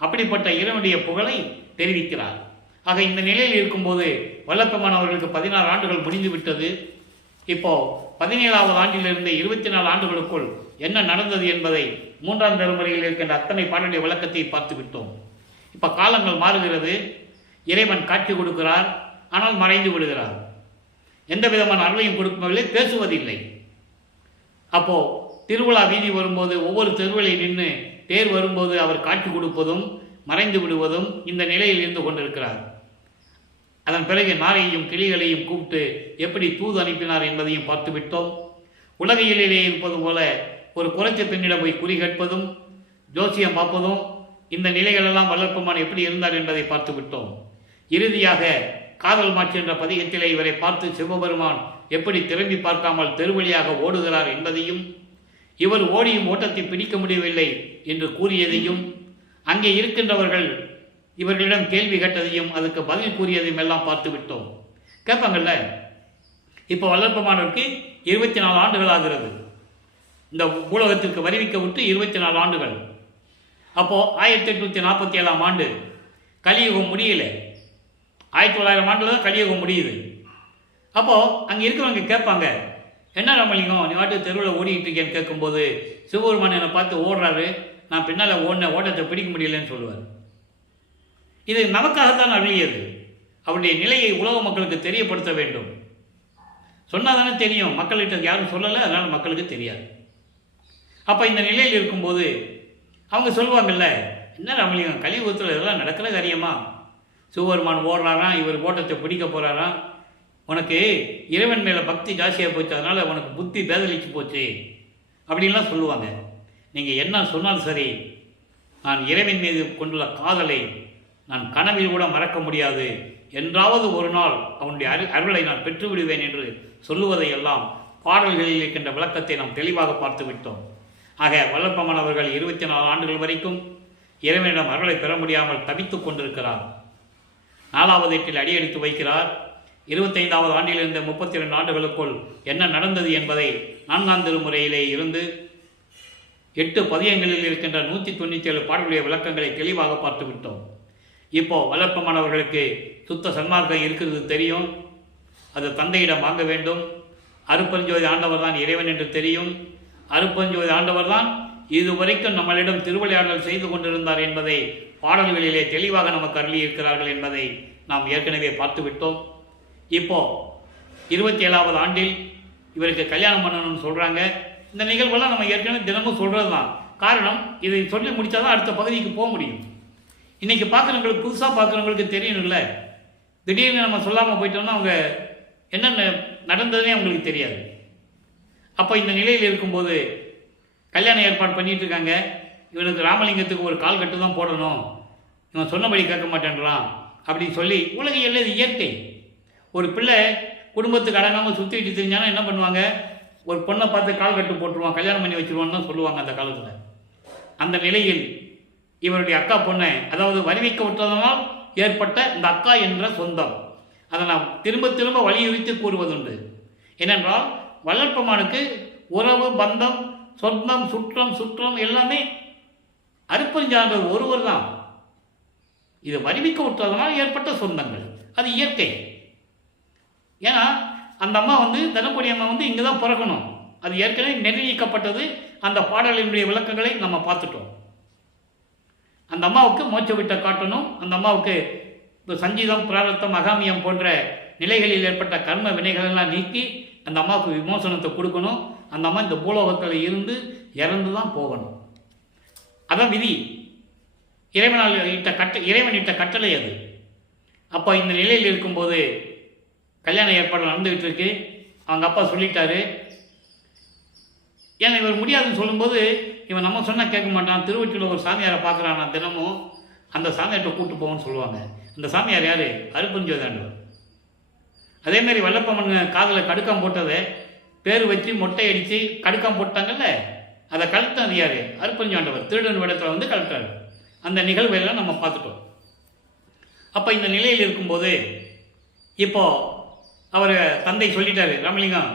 அப்படிப்பட்ட இறைவனுடைய புகழை தெரிவிக்கிறார். ஆக இந்த நிலையில் இருக்கும்போது வல்லப்பமான் அவர்களுக்கு 16 ஆண்டுகள் முடிந்துவிட்டது. இப்போ 17வது ஆண்டிலிருந்து 24 ஆண்டுகளுக்குள் என்ன நடந்தது என்பதை 3ஆம் தலைமுறையில் இருக்கின்ற அத்தனை பாடலுடைய விளக்கத்தை பார்த்து விட்டோம். இப்போ காலங்கள் மாறுகிறது. இறைவன் காட்சி கொடுக்கிறார், ஆனால் மறைந்து விடுகிறார். எந்த விதமான அருளையும் கொடுப்பதில்லை, பேசுவதில்லை. அப்போ திருவிழா வீதி வரும்போது ஒவ்வொரு தெருவிலையும் நின்று தேர் வரும்போது அவர் காட்சி கொடுப்பதும் மறைந்து விடுவதும் இந்த நிலையில் இருந்து கொண்டிருக்கிறார். அதன் பிறகு நாரையையும் கிளிகளையும் கூப்பிட்டு எப்படி தூது அனுப்பினார் என்பதையும் பார்த்து விட்டோம். உலகையிலே இருப்பது போல ஒரு குறைச்ச பெண்ணிடம் போய் குறி கேட்பதும் ஜோசியம் பார்ப்பதும் இந்த நிலைகளெல்லாம் வல்லப்பமான் எப்படி இருந்தார் என்பதை பார்த்து விட்டோம். இறுதியாக காதல் மாட்சி என்ற பதிகத்திலே இவரை பார்த்து சிவபெருமான் எப்படி திரும்பி பார்க்காமல் தெருவழியாக ஓடுகிறார் என்பதையும், இவர் ஓடியும் ஓட்டத்தை பிடிக்க முடியவில்லை என்று கூறியதையும், அங்கே இருக்கின்றவர்கள் இவர்களிடம் கேள்வி கேட்டதையும் அதுக்கு பதில் கூறியதையும் எல்லாம் பார்த்து விட்டோம். கேட்பாங்கல்ல, இப்போ வல்லப்பமானவருக்கு 24 ஆண்டுகள் ஆகிறது. இந்த உலகத்திற்கு வருவிக்க விட்டு 24 ஆண்டுகள். அப்போது 1847ஆம் ஆண்டு கலியுகம் முடியல. 1900 ஆண்டில் தான் கலியுகம் முடியுது. அப்போது அங்கே இருக்கிறவங்க கேட்பாங்க, என்ன ராமலிங்கம் நீ வாட்டு தெருவில் ஓடிக்கிட்டு இருக்கேன்னு கேட்கும்போது சிவபெருமான் என்னை பார்த்து ஓடுறாரு, நான் பின்னால் ஓட்டத்தை பிடிக்க முடியலன்னு சொல்லுவார். இது நமக்காகத்தான் அருளியது. அவருடைய நிலையை உலக மக்களுக்கு தெரியப்படுத்த வேண்டும். சொன்னால் தானே தெரியும். மக்கள்கிட்ட யாரும் சொல்லலை, அதனால் மக்களுக்கு தெரியாது. அப்போ இந்த நிலையில் இருக்கும்போது அவங்க சொல்லுவாங்கல்ல, என்ன ராமலிங்கம் கலியுகத்தில் இதெல்லாம் நடக்கிற காரியமா? சிவபெருமான் ஓடுறாராம், இவர் ஓட்டத்தை பிடிக்க போகிறாராம், உனக்கு இறைவன் மேலே பக்தி ஜாஸ்தியாக போச்சு, அதனால் உனக்கு புத்தி பேதலிச்சு போச்சு அப்படின்லாம் சொல்லுவாங்க. நீங்கள் என்ன சொன்னாலும் சரி, நான் இறைவன் மீது கொண்டுள்ள காதலை நான் கனவில் கூட மறக்க முடியாது. என்றாவது ஒரு நாள் அவனுடைய அருளை நான் பெற்றுவிடுவேன் என்று சொல்லுவதையெல்லாம் பாடல்களில் இருக்கின்ற விளக்கத்தை நாம் தெளிவாக பார்த்து விட்டோம். ஆக வல்லப்பமான் அவர்கள் 24 ஆண்டுகள் வரைக்கும் இறைவனிடம் அருளை பெற முடியாமல் தவித்துக் கொண்டிருக்கிறார். 4வது எட்டில் அடியெடுத்து வைக்கிறார். 25வது ஆண்டிலிருந்து 32 ஆண்டுகளுக்குள் என்ன நடந்தது என்பதை 4ஆம் திருமுறையிலே இருந்து 8 பதியங்களில் இருக்கின்ற 197 பாடலுடைய விளக்கங்களை தெளிவாக பார்த்து விட்டோம். இப்போ வல்லப்பமான் அவர்களுக்கு சுத்த சன்மார்க்கம் இருக்கிறது தெரியும். அது தந்தையிடம் வாங்க வேண்டும். அருப்பெருஞ்சோதி ஆண்டவர் தான் இறைவன் என்று தெரியும். அருப்பெருஞ்சோதி ஆண்டவர் தான் இதுவரைக்கும் நம்மளிடம் திருவிளையாடல் செய்து கொண்டிருந்தார் என்பதை பாடல்களிலே தெளிவாக நமக்கு அருளியிருக்கிறார்கள் என்பதை நாம் ஏற்கனவே பார்த்துவிட்டோம். இப்போ 27வது ஆண்டில் இவருக்கு கல்யாணம் பண்ணணும்னு சொல்கிறாங்க. இந்த நிகழ்வெல்லாம் நம்ம ஏற்கனவே தினமும் சொல்கிறது தான். காரணம், இதை சொல்லி முடித்தா தான் அடுத்த பகுதிக்கு போக முடியும். இன்றைக்கி பார்க்குறவங்களுக்கு, புதுசாக பார்க்குறவங்களுக்கு தெரியணும்ல. திடீர்னு நம்ம சொல்லாமல் போயிட்டோம்னா அவங்க என்னென்ன நடந்ததுனே அவங்களுக்கு தெரியாது. அப்போ இந்த நிலையில் இருக்கும்போது கல்யாணம் ஏற்பாடு பண்ணிகிட்டு இருக்காங்க. இவனுக்கு ராமலிங்கத்துக்கு ஒரு கால் கட்டு தான் போடணும், இவன் சொன்னபடி கேட்க மாட்டேன்றான் அப்படின்னு சொல்லி உலக எல்லை இயற்கை. ஒரு பிள்ளை குடும்பத்துக்கு அடங்காமல் சுற்றிட்டு தெரிஞ்சானா என்ன பண்ணுவாங்க? ஒரு பொண்ணை பார்த்து கால் கட்டு போட்டுருவான், கல்யாணம் பண்ணி வச்சுருவான்னு தான் சொல்லுவாங்க அந்த காலத்தில். அந்த நிலையில் இவருடைய அக்கா பொண்ணை, அதாவது வரிவிக்க விட்டதனால் ஏற்பட்ட இந்த அக்கா என்ற சொந்தம், அதை நாம் திரும்ப திரும்ப வலியுறுத்தி கூறுவதுண்டு. ஏனென்றால் வள்ளற்பெருமானுக்கு உறவு, பந்தம், சொந்தம், சுற்றம் எல்லாமே அருப்பெருஞ்சாண்டவர் ஒருவர் தான். இது வரிவிக்க விட்டதனால் ஏற்பட்ட சொந்தங்கள், அது இயற்கை. ஏன்னா அந்த அம்மா தனக்குடி அம்மா இங்கே தான் பிறக்கணும், அது ஏற்கனவே நிர்ணயிக்கப்பட்டது. அந்த பாடலினுடைய விளக்கங்களை நம்ம பார்த்துட்டோம். அந்த அம்மாவுக்கு மோட்ச விட்ட காட்டணும். அந்த அம்மாவுக்கு சஞ்சீதம், பிராரத்தம், அகாமியம் போன்ற நிலைகளில் ஏற்பட்ட கர்ம வினைகளெல்லாம் நீக்கி அந்த அம்மாவுக்கு விமோசனத்தை கொடுக்கணும். அந்த அம்மா இந்த பூலோகத்தில் இருந்து இறந்து தான் போகணும். அதான் விதி. இறைவன் இட்ட கட்டளை அது. அப்போ இந்த நிலையில் இருக்கும்போது கல்யாண ஏற்பாடு நடந்துகிட்டு இருக்கு. அவங்க அப்பா சொல்லிட்டாரு. ஏன்னா இவர் முடியாதுன்னு சொல்லும்போது இவன் நம்ம சொன்னால் கேட்க மாட்டான். திருவொற்றியில் ஒரு சாமியாரை பார்க்குறான் நான் தினமும், அந்த சாமியார்கிட்ட கூப்பிட்டு போவோன்னு சொல்லுவாங்க. அந்த சாமியார் யார்? அருப்பெருஞ்சோதி ஆண்டவர். அதேமாரி வல்லப்பம்மன் காதில் கடுக்காம் போட்டதை பேர் வச்சு மொட்டை அடித்து கடுக்காம் போட்டாங்கல்ல, அதை கழுத்தது யார்? அருப்பெருஞ்சோதி ஆண்டவர் திருடன் வேடத்தில் கழுத்தாரு. அந்த நிகழ்வையெல்லாம் நம்ம பார்த்துட்டோம். அப்போ இந்த நிலையில் இருக்கும்போது இப்போது அவர் தந்தை சொல்லிட்டாரு, ராமலிங்கம்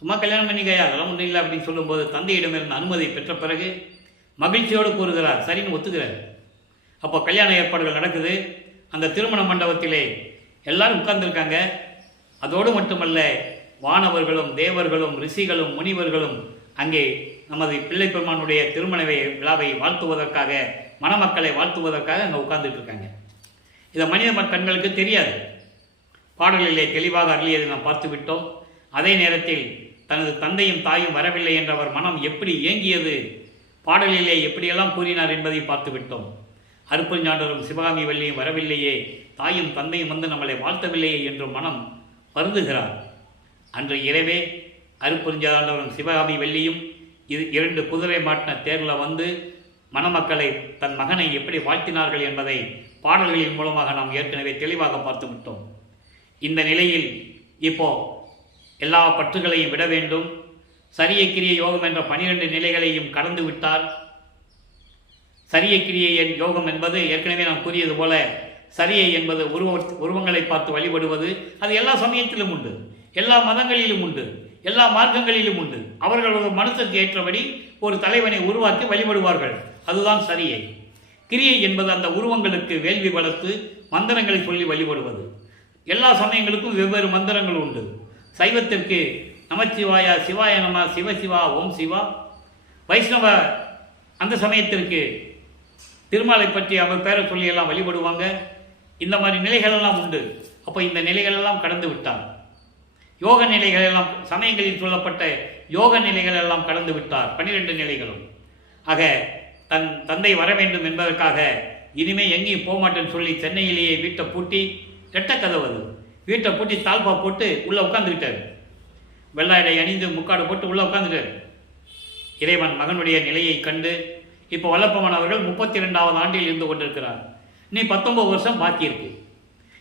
சும்மா கல்யாணம் பண்ணிக்கையா, அதெல்லாம் ஒன்றும் இல்லை அப்படின்னு சொல்லும்போது தந்தையிடமிருந்து அனுமதி பெற்ற பிறகு மகிழ்ச்சியோடு கூறுகிறார், சரின்னு ஒத்துக்கிறார். அப்போ கல்யாண ஏற்பாடுகள் நடக்குது. அந்த திருமண மண்டபத்திலே எல்லாரும் உட்கார்ந்துருக்காங்க. அதோடு மட்டுமல்ல, வானவர்களும் தேவர்களும் ரிஷிகளும் முனிவர்களும் அங்கே நமது பிள்ளை பெருமானுடைய திருமண விழாவை வாழ்த்துவதற்காக, மணமக்களை வாழ்த்துவதற்காக அங்கே உட்கார்ந்துட்டு இருக்காங்க. இதை மனித கண்களுக்கு தெரியாது. பாடல்களிலே தெளிவாக அருளியதை நாம் பார்த்து விட்டோம். அதே நேரத்தில் தனது தந்தையும் தாயும் வரவில்லை என்ற அவர் மனம் எப்படி ஏங்கியது, பாடலிலே எப்படியெல்லாம் கூறினார் என்பதை பார்த்து விட்டோம். அருப்பெருஞ்சாண்டவரும் சிவகாமி வள்ளியும் வரவில்லையே, தாயும் தந்தையும் நம்மளை வாழ்த்தவில்லையே என்று மனம் வருந்துகிறார். அன்று இரவே அருப்பெருஞ்சாண்டவரும் சிவகாமி வள்ளியும் இரண்டு குதிரை மாட்டின தேரில் மணமக்களை, தன் மகனை எப்படி வாழ்த்தினார்கள் என்பதை பாடல்களின் மூலமாக நாம் ஏற்கனவே தெளிவாக பார்த்து விட்டோம். இந்த நிலையில் இப்போ எல்லா பற்றுகளையும் விட வேண்டும். சரிய கிரிய யோகம் என்ற 12 நிலைகளையும் கடந்து விட்டார். சரிய கிரியை யோகம் என்பது ஏற்கனவே நான் கூறியது போல, சரியை என்பது உருவங்களை பார்த்து வழிபடுவது. அது எல்லா சமயத்திலும் உண்டு, எல்லா மதங்களிலும் உண்டு, எல்லா மார்க்கங்களிலும் உண்டு. அவர்களோட மனசுக்கு ஏற்றபடி ஒரு தலைவனை உருவாக்கி வழிபடுவார்கள். அதுதான் சரியை. கிரியை என்பது அந்த உருவங்களுக்கு வேள்வி வளர்த்து மந்திரங்களை சொல்லி வழிபடுவது. எல்லா சமயங்களுக்கும் வெவ்வேறு மந்திரங்கள் உண்டு. சைவத்திற்கு நமச்சிவாயா, சிவாய நம, சிவசிவா, ஓம் சிவா. வைஷ்ணவ அந்த சமயத்திற்கு திருமாலை பற்றி அவர் பேரை சொல்லி எல்லாம் வழிபடுவாங்க. இந்த மாதிரி நிலைகளெல்லாம் உண்டு. அப்போ இந்த நிலைகளெல்லாம் கடந்து விட்டார். யோக நிலைகளெல்லாம், சமயங்களில் சொல்லப்பட்ட யோக நிலைகளெல்லாம் கடந்து விட்டார். 12 நிலைகளும். ஆக தன் தந்தை வர வேண்டும் என்பதற்காக இனிமேல் எங்கேயும் போக மாட்டேன்னு சொல்லி சென்னையிலேயே வீட்டை பூட்டி, ரெட்ட கதவு வீட்டை பூட்டி தாழ்பா போட்டு உள்ளே உட்காந்துக்கிட்டார். வெள்ளாடை அணிந்து முக்காடு போட்டு உள்ளே உட்காந்துட்டார். இறைவன் மகனுடைய நிலையை கண்டு இப்போ வல்லப்பம்மன் அவர்கள் 32வது ஆண்டில் இருந்து கொண்டிருக்கிறார். நீ 19 வருஷம் பாக்கி இருக்கு.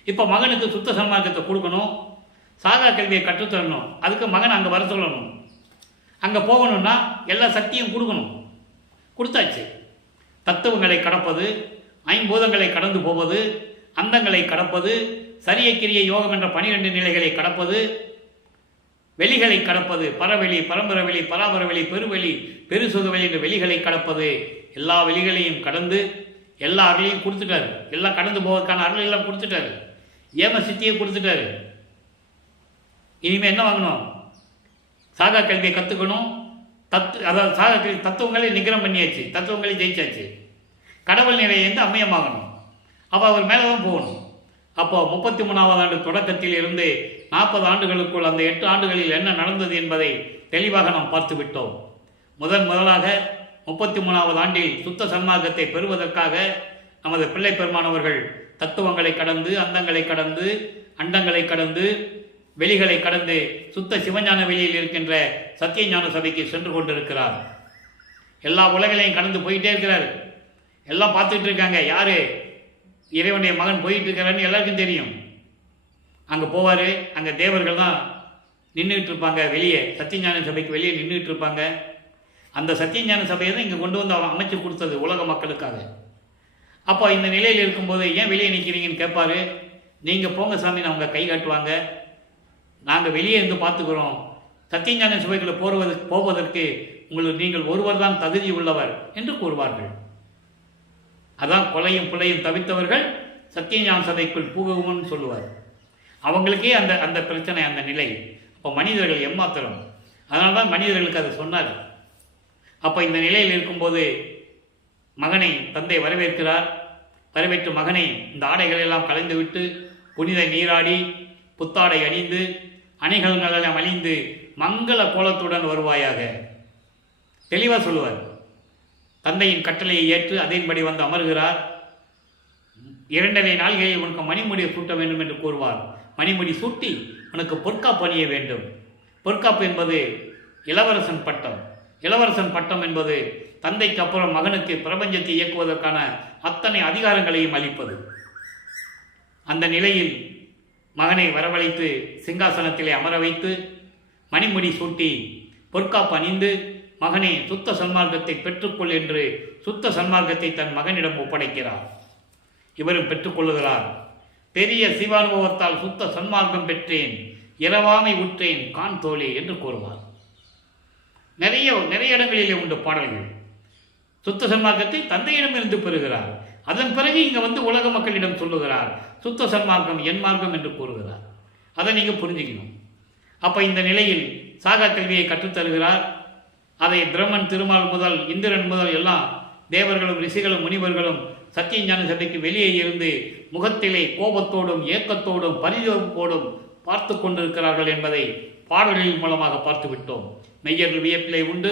இப்போ மகனுக்கு சுத்த சன்மார்க்கத்தை கொடுக்கணும், சாகா கல்வியை கற்றுத்தரணும். அதுக்கு மகன் அங்கே வர சொல்லணும். அங்கே போகணும்னா எல்லா சக்தியும் கொடுக்கணும். கொடுத்தாச்சு. தத்துவங்களை கடப்பது, ஐம்பூதங்களை கடந்து போவது, அந்தங்களை கடப்பது, சரிய கிரிய யோகம் என்ற 12 நிலைகளை கடப்பது, வெளிகளை கடப்பது, பரவெளி, பரம்பரவெளி, பராபரவெளி, பெருவெளி, பெருசுகவெளி என்ற வெளிகளை கடப்பது. எல்லா வெளிகளையும் கடந்து எல்லா அருளையும் கொடுத்துட்டாரு. எல்லாம் கடந்து போவதற்கான அருள் எல்லாம் கொடுத்துட்டாரு. ஏம சித்தியை கொடுத்துட்டாரு. இனிமேல் என்ன வாங்கணும்? சாகா கல்வியை கற்றுக்கணும். அதாவது சாகா கல்வி தத்துவங்களை நிகரம் பண்ணியாச்சு, தத்துவங்களை ஜெயிச்சாச்சு. கடவுள் நிலையிலேருந்து அம்மையமாகணும். அப்போ அவர் மேலே தான் போகணும். அப்போ 33வது ஆண்டு தொடக்கத்தில் இருந்து 40 ஆண்டுகளுக்குள் அந்த 8 ஆண்டுகளில் என்ன நடந்தது என்பதை தெளிவாக நாம் பார்த்து விட்டோம். முதலாக 33வது ஆண்டில் சுத்த சன்மார்க்கத்தை பெறுவதற்காக நமது பிள்ளை பெருமானவர்கள் தத்துவங்களை கடந்து, அந்தங்களை கடந்து, அண்டங்களை கடந்து, வெளிகளை கடந்து சுத்த சிவஞான வெளியில் இருக்கின்ற சத்தியஞான சபைக்கு சென்று கொண்டிருக்கிறார். எல்லா உலகளையும் கடந்து போயிட்டே இருக்கிறார். எல்லாம் பார்த்துட்டு இருக்காங்க, யாரு இறைவனுடைய மகன் போயிட்டு இருக்கிறான்னு எல்லாருக்கும் தெரியும். அங்கே போவார். அங்கே தேவர்கள் தான் நின்றுட்டு இருப்பாங்க, வெளியே சத்தியஞான சபைக்கு வெளியே நின்றுட்டு இருப்பாங்க. அந்த சத்தியஞான சபையை தான் இங்கே கொண்டு வந்து அவன் அமைச்சு கொடுத்தது உலக மக்களுக்காக. அப்போ இந்த நிலையில் இருக்கும்போது ஏன் வெளியே நிற்கிறீங்கன்னு கேட்பாரு. நீங்கள் போங்க சாமி, நான் உங்கள் கை காட்டுவாங்க, நாங்கள் வெளியே இருந்து பார்த்துக்கிறோம். சத்தியஞான சபைக்குள்ளே போவதற்கு நீங்கள் ஒருவர் தான் தகுதி உள்ளவர் என்று கூறுவார்கள். அதான் கொலையும் பிள்ளையும் தவித்தவர்கள் சத்தியஞான சபைக்குள் புகுவோம்னு சொல்லுவார். அவங்களுக்கே அந்த அந்த பிரச்சனை, அந்த நிலை. அப்போ மனிதர்கள் எம்மாத்திரம். அதனால தான் மனிதர்களுக்கு அதை சொன்னார். அப்போ இந்த நிலையில் இருக்கும்போது மகனை தந்தை வரவேற்கிறார். வரவேற்று மகனை இந்த ஆடைகள் எல்லாம் கலைந்துவிட்டு புனித நீராடி புத்தாடை அணிந்து அணிகலங்களெல்லாம் அணிந்து மங்கள கோலத்துடன் வருவாயாக தெளிவாக சொல்லுவார். தந்தையின் கட்டளையை ஏற்று அதன்படி வந்து அமர்கிறார். 2.5 நாள்களில் உனக்கு மணிமுடியை சூட்ட வேண்டும் என்று கூறுவார். மணிமுடி சூட்டி உனக்கு பொற்காப்பு அணிய வேண்டும். பொற்காப்பு என்பது இளவரசன் பட்டம். இளவரசன் பட்டம் என்பது தந்தைக்கு அப்புறம் மகனுக்கு பிரபஞ்சத்தை இயக்குவதற்கான அத்தனை அதிகாரங்களையும் அளிப்பது. அந்த நிலையில் மகனை வரவழைத்து சிங்காசனத்திலே அமர வைத்து மணிமுடி சூட்டி பொற்காப்பு அணிந்து மகனே சுத்த சன்மார்க்கத்தை பெற்றுக்கொள் என்று சுத்த சன்மார்க்கத்தை தன் மகனிடம் ஒப்படைக்கிறார். இவரும் பெற்றுக்கொள்ளுகிறார். பெரிய சிவானுபவத்தால் சுத்த சன்மார்க்கம் பெற்றேன், இரவாமை உற்றேன் கான் தோழி என்று கூறுவார். நிறைய இடங்களிலே உண்டு பாடல்கள். சுத்த சன்மார்க்கத்தை தந்தையிடமிருந்து பெறுகிறார். அதன் பிறகு இங்கே வந்து உலக மக்களிடம் சொல்லுகிறார், சுத்த சன்மார்க்கம் என் மார்க்கம் என்று கூறுகிறார். அதை நீங்கள் புரிஞ்சுக்கணும். அப்போ இந்த நிலையில் சாகா கல்வியை கற்றுத்தருகிறார். அதை பிரம்மன் திருமால் முதல் இந்திரன் முதல் எல்லாம் தேவர்களும் ரிஷிகளும் முனிவர்களும் சத்தியஞான சபைக்கு வெளியே இருந்து முகத்திலே கோபத்தோடும் ஏக்கத்தோடும் பரிதோடும் பார்த்து கொண்டிருக்கிறார்கள் என்பதை பாடல்களின் மூலமாக பார்த்து விட்டோம். மெய்யர்கள் வியப்பிலே உண்டு.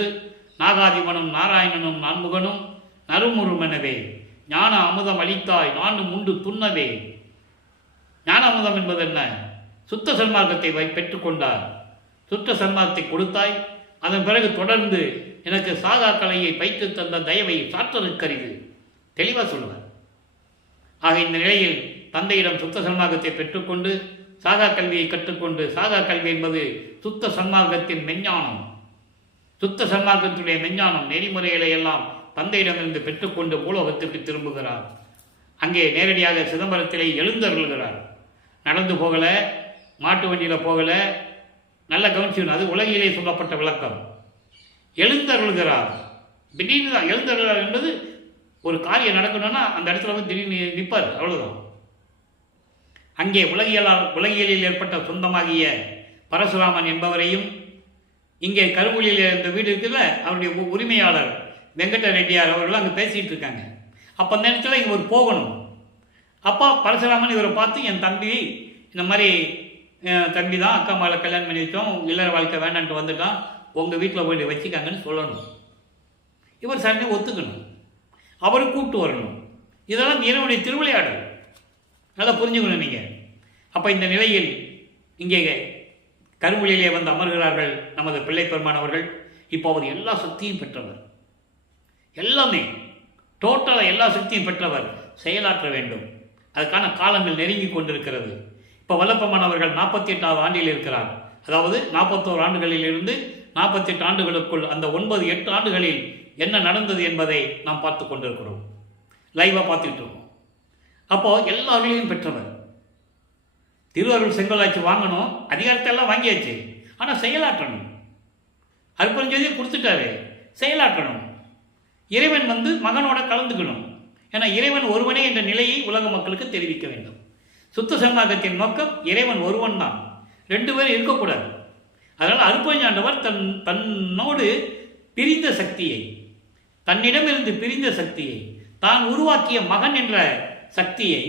நாகாதிபனும் நாராயணனும் நான்முகனும் நறுமுறுமெனவே ஞான அமுதம் அளித்தாய் நானும் உண்டு துண்ணவே. ஞான அமுதம் என்பது என்ன? சுத்த சன்மார்க்கத்தை பெற்றுக்கொண்டார். சுத்த சன்மார்க்கத்தை கொடுத்தாய். அதன் பிறகு தொடர்ந்து எனக்கு சாகா கலையை பயிற்று தந்த தயவை சாற்றலுக்கரிது தெளிவாக சொல்லுவார். ஆக இந்த நிலையில் தந்தையிடம் சுத்த சன்மார்க்கத்தை பெற்றுக்கொண்டு சாகா கல்வியை கற்றுக்கொண்டு, சாகா கல்வி என்பது சுத்த சன்மார்க்கத்தின் மெஞ்ஞானம். சுத்த சன்மார்க்கத்துடைய மெஞ்ஞானம் நெறிமுறைகளை எல்லாம் தந்தையிடமிருந்து பெற்றுக்கொண்டு பூலோகத்திற்கு திரும்புகிறார். அங்கே நேரடியாக சிதம்பரத்திலே எழுந்தருள்கிறார். நடந்து போகலை, மாட்டு வண்டியில் போகலை. நல்ல கவனிச்சுக்கணும், அது உலகிலே சொல்லப்பட்ட விளக்கம். எழுந்தருள்கிறார். திடீர்னு தான் எழுந்தருள்கிறார் என்பது ஒரு காரியம் நடக்கணும்னா அந்த இடத்துல வந்து திடீர்னு நிற்பார், அவ்வளோதான். அங்கே உலகியலில் ஏற்பட்ட சொந்தமாகிய பரசுராமன் என்பவரையும், இங்கே கருவூலியில் இந்த வீடு இருக்குல்ல, அவருடைய உரிமையாளர் வெங்கட ரெட்டியார் அவர்கள் அங்கே பேசிகிட்டு இருக்காங்க. அப்போ அந்த இடத்துல இங்கே ஒரு போகணும். அப்போ பரசுராமன் இவரை பார்த்து, என் தம்பி இந்த மாதிரி தம்பி தான், அக்கா மகளை கல்யாணம் பண்ணி வச்சோம், இல்லற வாழ்க்கை வேண்டான்ட்டு வந்துட்டான், உங்கள் வீட்டில் போய் வச்சுக்காங்கன்னு சொல்லணும். இவர் சண்டை ஒத்துக்கணும், அவரை கூப்பிட்டு வரணும். இதெல்லாம் இறைவனுடைய திருவிளையாடல். நல்லா புரிஞ்சுக்கணும் நீங்கள். அப்போ இந்த நிலையில் இங்கே கருவூலியிலே வந்து அமர்கிறார்கள் நமது பிள்ளை பெருமானவர்கள். இப்போ அவர் எல்லா சக்தியும் பெற்றவர், எல்லாமே டோட்டலாக எல்லா சக்தியும் பெற்றவர். செயலாற்ற வேண்டும். அதுக்கான காலங்கள் நெருங்கி கொண்டிருக்கிறது. இப்போ வல்லப்பெருமானவர்கள் 48வது ஆண்டில் இருக்கிறார். அதாவது 41 ஆண்டுகளில் இருந்து 48 ஆண்டுகளுக்குள் அந்த 9-8 ஆண்டுகளில் என்ன நடந்தது என்பதை நாம் பார்த்து கொண்டிருக்கிறோம், லைவாக பார்த்துக்கிட்டு இருக்கோம். அப்போது எல்லா அருளையும் பெற்றவர். திருவருள் செங்கோலாட்சி வாங்கணும், அதிகாரத்தை எல்லாம் வாங்கியாச்சு, ஆனால் செயலாற்றணும். அருப்பெருஞ்சோதியை கொடுத்துட்டாரு, செயலாற்றணும். இறைவன் வந்து மகனோட கலந்துக்கணும். ஏன்னா இறைவன் ஒருவனே என்ற நிலையை உலக மக்களுக்கு தெரிவிக்க வேண்டும். சுத்த சன்மார்க்கத்தின் நோக்கம் இறைவன் ஒருவன் தான், 2 பேரும் இருக்கக்கூடாது. அதனால் அருட்பெருஞ்சாண்டவர் தன்னோடு பிரிந்த சக்தியை, தன்னிடமிருந்து பிரிந்த சக்தியை, தான் உருவாக்கிய மகன் என்ற சக்தியை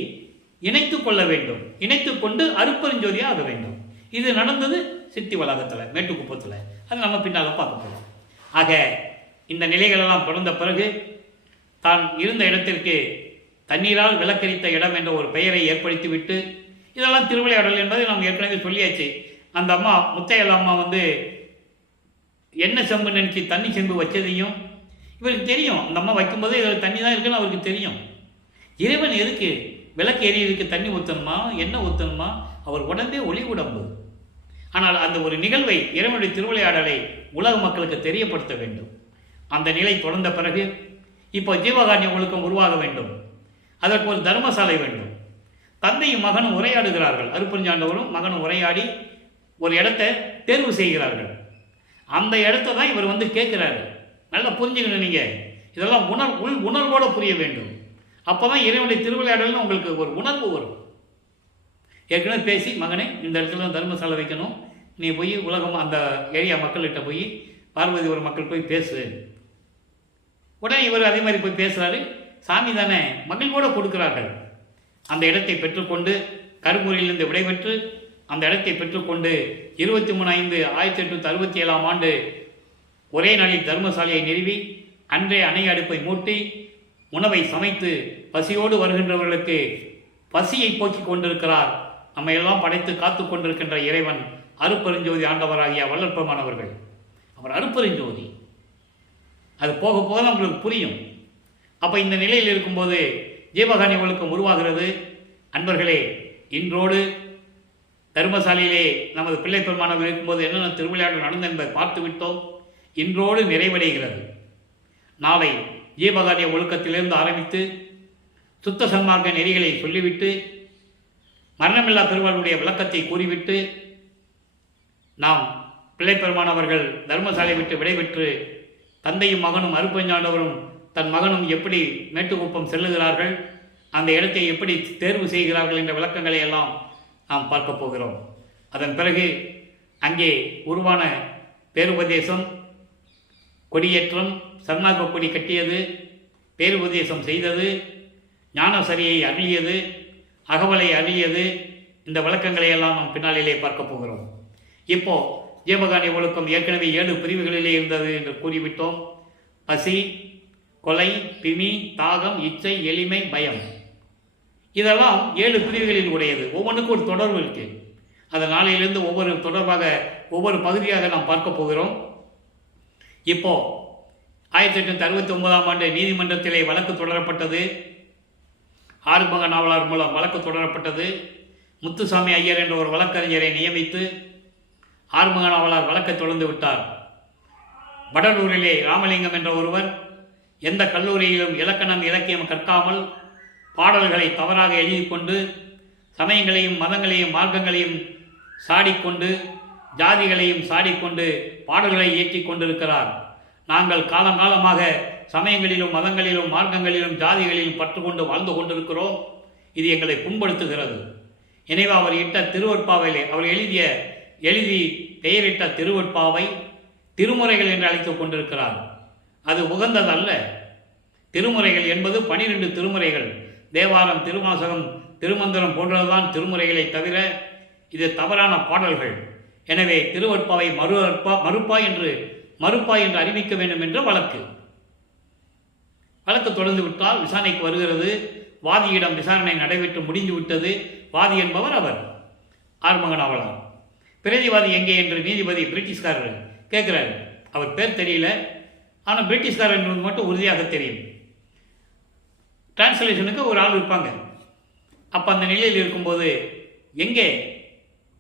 இணைத்து கொள்ள வேண்டும். இணைத்து கொண்டு அருட்பெருஞ்சோதியாக ஆக வேண்டும். இது நடந்தது சித்தி வளாகத்தில், மேட்டுக்குப்பத்தில். அது நம்ம பின்னால் பார்க்க போகிறோம். ஆக இந்த நிலைகளெல்லாம் தொடர்ந்த பிறகு தான் இருந்த இடத்திற்கு தண்ணீரால் விளக்கரித்த இடம் என்ற ஒரு பெயரை ஏற்படுத்திவிட்டு, இதெல்லாம் திருவிளையாடல் என்பதை நாம் ஏற்கனவே சொல்லியாச்சு. அந்த அம்மா முத்தையல் அம்மா எண்ணெய் செம்பு நினைச்சி தண்ணி செம்பு வச்சதையும் இவருக்கு தெரியும். அந்த அம்மா வைக்கும்போது இதில் தண்ணி தான் இருக்குன்னு அவருக்கு தெரியும். இறைவன் எதுக்கு விளக்கு எரியதுக்கு தண்ணி ஊற்றணுமா, எண்ணெய் ஊற்றணுமா? அவர் உடம்பே ஒளி உடம்பு. ஆனால் அந்த ஒரு நிகழ்வை, இறைவனுடைய திருவிளையாடலை உலக மக்களுக்கு தெரியப்படுத்த வேண்டும். அந்த நிலை தொடர்ந்த பிறகு இப்போ ஜீவகாருண்ய ஒழுக்கம் உருவாக வேண்டும். அதற்கு ஒரு தர்மசாலை வேண்டும். தந்தையும் மகனும் உரையாடுகிறார்கள். அருட்பெருஞ்சாண்டவரும் மகனும் உரையாடி ஒரு இடத்தை தேர்வு செய்கிறார்கள். அந்த இடத்த தான் இவர் கேட்குறாரு. நல்லா புரிஞ்சுக்கணும். நீங்கள் இதெல்லாம் உணர்வோடு புரிய வேண்டும். அப்போ தான் இறைவனுடைய திருவிளையாடல்னு உங்களுக்கு ஒரு உணர்வு வரும். ஏற்கனவே பேசி, மகனே இந்த இடத்துல தர்மசாலை வைக்கணும், நீ போய் உலகம் அந்த ஏரியா மக்கள்கிட்ட போய் பார்வதிபுரம் மக்கள் போய் பேசு. உடனே இவர் அதே மாதிரி போய் பேசுகிறாரு. சாமி தானே, மகிழ்வோடு கொடுக்கிறார்கள். அந்த இடத்தை பெற்றுக்கொண்டு கருப்பூரிலிருந்து விடைபெற்று அந்த இடத்தை பெற்றுக்கொண்டு 23/5/1867 ஒரே நாளில் தர்மசாலையை நிறுவி அன்றே அணை அடுப்பை மூட்டி உணவை சமைத்து பசியோடு வருகின்றவர்களுக்கு பசியை போக்கிக் கொண்டிருக்கிறார். நம்மையெல்லாம் படைத்து காத்து கொண்டிருக்கின்ற இறைவன் அருட்பெருஞ்சோதி ஆண்டவராகிய வள்ளற்பெருமானவர்கள். அவர் அருட்பெருஞ்சோதி. அது போக போக தான் உங்களுக்கு புரியும். அப்போ இந்த நிலையில் இருக்கும்போது ஜீவகாருண்ய ஒழுக்கம் உருவாகிறது. அன்பர்களே, இன்றோடு தர்மசாலையிலே நமது பிள்ளை பெருமானவர் இருக்கும்போது என்னென்ன திருவிளையாடல் நடந்தது என்பதை பார்த்து விட்டோம். இன்றோடு நிறைவடைகிறது. நாளை ஜீவகாருண்ய ஒழுக்கத்திலிருந்து ஆரம்பித்து சுத்த சன்மார்க்க நெறிகளை சொல்லிவிட்டு மரணமில்லா பெருமாளுடைய விளக்கத்தை கூறிவிட்டு நாம் பிள்ளை பெருமானவர்கள் தர்மசாலை விட்டு விடைபெற்று தந்தையும் மகனும் அருட்பெருஞ்சாண்டவரும் தன் மகனும் எப்படி மேட்டுக்குப்பம் செல்லுகிறார்கள், அந்த இடத்தை எப்படி தேர்வு செய்கிறார்கள் என்ற விளக்கங்களை எல்லாம் நாம் பார்க்க போகிறோம். அதன் பிறகு அங்கே உருவான பேருபதேசம், கொடியேற்றம், சன்மார்க்க கொடி கட்டியது, பேருபதேசம் செய்தது, ஞானசரியை அருளியது, அகவலை அருளியது, இந்த விளக்கங்களை எல்லாம் நாம் பின்னாளிலே பார்க்க போகிறோம். இப்போ ஜீவகாருண்ய ஒழுக்கம் ஏற்கனவே 7 பிரிவுகளிலே இருந்தது என்று கூறிவிட்டோம். பசி, கொலை, பிணி, தாகம், இச்சை, எளிமை, பயம், இதெல்லாம் 7 பிரிவுகளில் உடையது. ஒவ்வொன்றுக்கும் ஒரு தொடர்பு இருக்குது. அந்த நாளையிலிருந்து ஒவ்வொரு தொடர்பாக ஒவ்வொரு பகுதியாக நாம் பார்க்க போகிறோம். இப்போ 1869 நீதிமன்றத்திலே வழக்கு தொடரப்பட்டது. ஆறுமுக நாவலர் மூலம் வழக்கு தொடரப்பட்டது. முத்துசாமி ஐயர் என்ற ஒரு வழக்கறிஞரை நியமித்து ஆறுமுக நாவலர் வழக்கை தொடர்ந்து விட்டார். வடலூரிலே ராமலிங்கம் என்ற ஒருவர் எந்த கல்லூரியிலும் இலக்கணம் இலக்கியம் கற்காமல் பாடல்களை தவறாக எழுதி கொண்டு சமயங்களையும் மதங்களையும் மார்க்கங்களையும் சாடிக்கொண்டு ஜாதிகளையும் சாடிக்கொண்டு பாடல்களை இயற்றி கொண்டிருக்கிறார். நாங்கள் காலங்காலமாக சமயங்களிலும் மதங்களிலும் மார்க்கங்களிலும் ஜாதிகளிலும் பற்றுக்கொண்டு வாழ்ந்து கொண்டிருக்கிறோம். இது எங்களை புண்படுத்துகிறது. எனவே அவர் இட்ட திருவற்பாவையிலே அவர் எழுதி பெயரிட்ட திருவற்பாவை திருமுறைகள் என்று அழைத்துக் கொண்டிருக்கிறார். அது உகந்ததல்ல. திருமுறைகள் என்பது 12 திருமுறைகள், தேவாரம், திருவாசகம், திருமந்திரம் போன்றதுதான் திருமுறைகளை தவிர இது தவறான பாடல்கள். எனவே திருவற்பாவை மறுப்பாய் என்று அறிவிக்க வேண்டும் என்ற வழக்கு தொடர்ந்து விட்டால் விசாரணைக்கு வருகிறது. வாதியிடம் விசாரணை நடைபெற்று முடிந்து விட்டது. வாதி என்பவர் அவர் ஆறுமுக நாவலர். பிரதிவாதி எங்கே என்று நீதிபதி பிரிட்டிஷ்காரர் கேட்கிறார். அவர் பேர் தெரியல, ஆனால் பிரிட்டிஷ்காரர் என்பது மட்டும் உறுதியாக தெரியும். டிரான்ஸ்லேஷனுக்கு ஒரு ஆள் இருப்பாங்க. அப்போ அந்த நிலையில் இருக்கும்போது எங்கே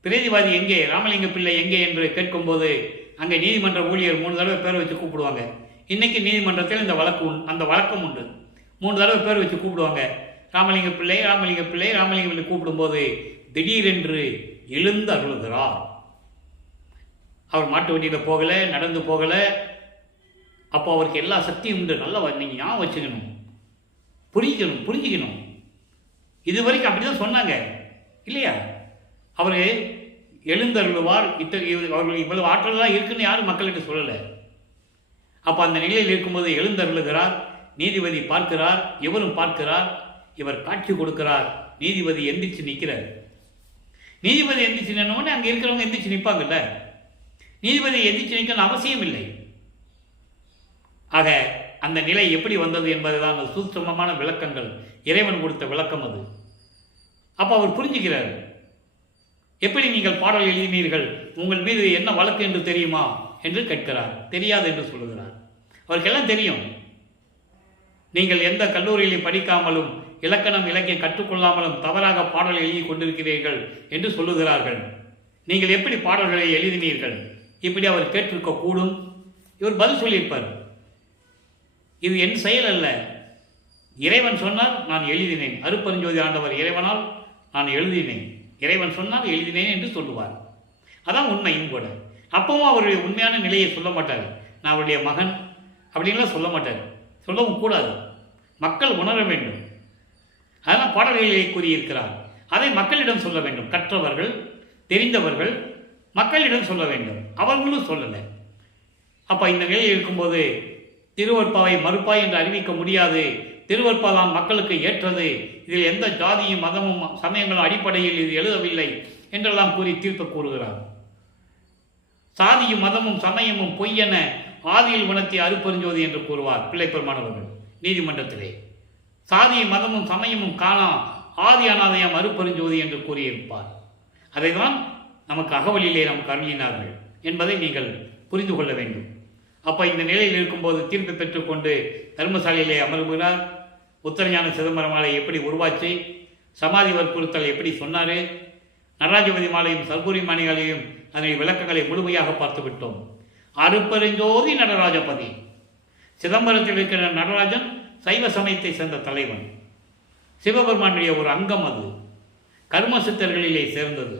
பிரதிவாதி எங்கே, ராமலிங்க பிள்ளை எங்கே என்று கேட்கும்போது அங்கே நீதிமன்ற ஊழியர் 3 தடவை பேரை வச்சு கூப்பிடுவாங்க. இன்றைக்கி நீதிமன்றத்தில் அந்த வழக்கம் உண்டு. 3 தடவை பேர் வச்சு கூப்பிடுவாங்க. ராமலிங்க பிள்ளை கூப்பிடும்போது திடீரென்று எழுந்து அருளுகிறார். அவர் மாட்டு வண்டியில் போகலை, நடந்து போகலை. அப்போ அவருக்கு எல்லா சக்தியும் உண்டு. நல்லா நீங்கள் ஞாபகம் வச்சுக்கணும், புரிஞ்சுக்கணும். இது வரைக்கும் அப்படி தான் சொன்னாங்க. இல்லையா? அவர் எழுந்தருளுவார். அவர்கள் இவ்வளவு ஆற்றலாம் இருக்குன்னு யாரும் மக்கள்கிட்ட சொல்லலை. அப்போ அந்த நிலையில் இருக்கும்போது எழுந்தருளுகிறார். நீதிபதி பார்க்கிறார், இவரும் பார்க்கிறார், இவர் காட்சி கொடுக்கிறார். நீதிபதி எந்திரிச்சு நிற்கிறார். நீதிபதி எந்திரிச்சு நின்னோடனே அங்கே இருக்கிறவங்க எந்திரிச்சு நிற்பாங்கல்ல. நீதிபதி எந்திரிச்சு நிற்கணும் அவசியம் இல்லை. ஆக அந்த நிலை எப்படி வந்தது என்பதுதான் சூட்சமமான விளக்கங்கள், இறைவன் கொடுத்த விளக்கம் அது. அப்போ அவர் புரிஞ்சுக்கிறார். எப்படி நீங்கள் பாடல் எழுதினீர்கள், உங்கள் மீது என்ன வழக்கு என்று தெரியுமா என்று கேட்கிறார். தெரியாது என்று சொல்லுகிறார். அவருக்கெல்லாம் தெரியும். நீங்கள் எந்த கல்லூரியிலே படிக்காமலும் இலக்கணம் இலக்கியம் கற்றுக்கொள்ளாமலும் தவறாக பாடல் எழுதி கொண்டிருக்கிறீர்கள் என்று சொல்லுகிறார்கள். நீங்கள் எப்படி பாடல்களை எழுதினீர்கள்? இப்படி அவர் கேட்டிருக்க கூடும். இவர் பதில் சொல்லியிருப்பார். இது என் செயல் அல்ல, இறைவன் சொன்னால் நான் எழுதினேன். அருட்பெருஞ்சோதி ஆண்டவர் இறைவனால் நான் எழுதினேன், இறைவன் சொன்னால் எழுதினேன் என்று சொல்லுவார். அதான் உண்மையும் கூட. அப்பவும் அவருடைய உண்மையான நிலையை சொல்ல மாட்டார். நான் அவருடைய மகன் அப்படின்லாம் சொல்ல மாட்டார். சொல்லவும் கூடாது. மக்கள் உணர வேண்டும். அதனால் பாடல்களை கூறியிருக்கிறார். அதை மக்களிடம் சொல்ல வேண்டும். கற்றவர்கள், தெரிந்தவர்கள் மக்களிடம் சொல்ல வேண்டும். அவர்களும் சொல்லலை. அப்போ இந்த நிலையில் இருக்கும்போது திருவருட்பாவை மறுப்பாய் என்று அறிவிக்க முடியாது. திருவருட்பா தான் மக்களுக்கு ஏற்றது. இதில் எந்த ஜாதியும் மதமும் சமயங்களும் அடிப்படையில் இது எழுதவில்லை என்றெல்லாம் கூறி தீர்ப்பு கூறுகிறார். சாதியும் மதமும் சமயமும் பொய்யென ஆதியில் உணர்த்திய அருட்பெருஞ்சோதி என்று கூறுவார் பிள்ளைப்பெருமானவர்கள் நீதிமன்றத்திலே. சாதியும் மதமும் சமயமும் காணா ஆதி அநாதயம் அருட்பெருஞ்சோதி என்று கூறியிருப்பார். அதைதான் நமக்கு அகவலிலே நமக்கு அருளினார்கள் என்பதை நீங்கள் புரிந்து கொள்ள வேண்டும். அப்போ இந்த நிலையில் இருக்கும்போது தீர்ப்பு பெற்றுக்கொண்டு தர்மசாலையிலே அமர்கிறார். உத்தரஞான சிதம்பரம் மாலை எப்படி உருவாச்சு, சமாதி வற்புறுத்தல் எப்படி சொன்னார், நடராஜபதி மாலையும் சர்க்குரி மாணிகளையும் அதனை விளக்கங்களை முழுமையாக பார்த்து விட்டோம். அருட்பெருஞ்சோதி நடராஜபதி. சிதம்பரத்தில் இருக்கிற நடராஜன் சைவ சமயத்தை சேர்ந்த தலைவன். சிவபெருமானுடைய ஒரு அங்கம் அது. கர்ம சித்தர்களிலே சேர்ந்தது.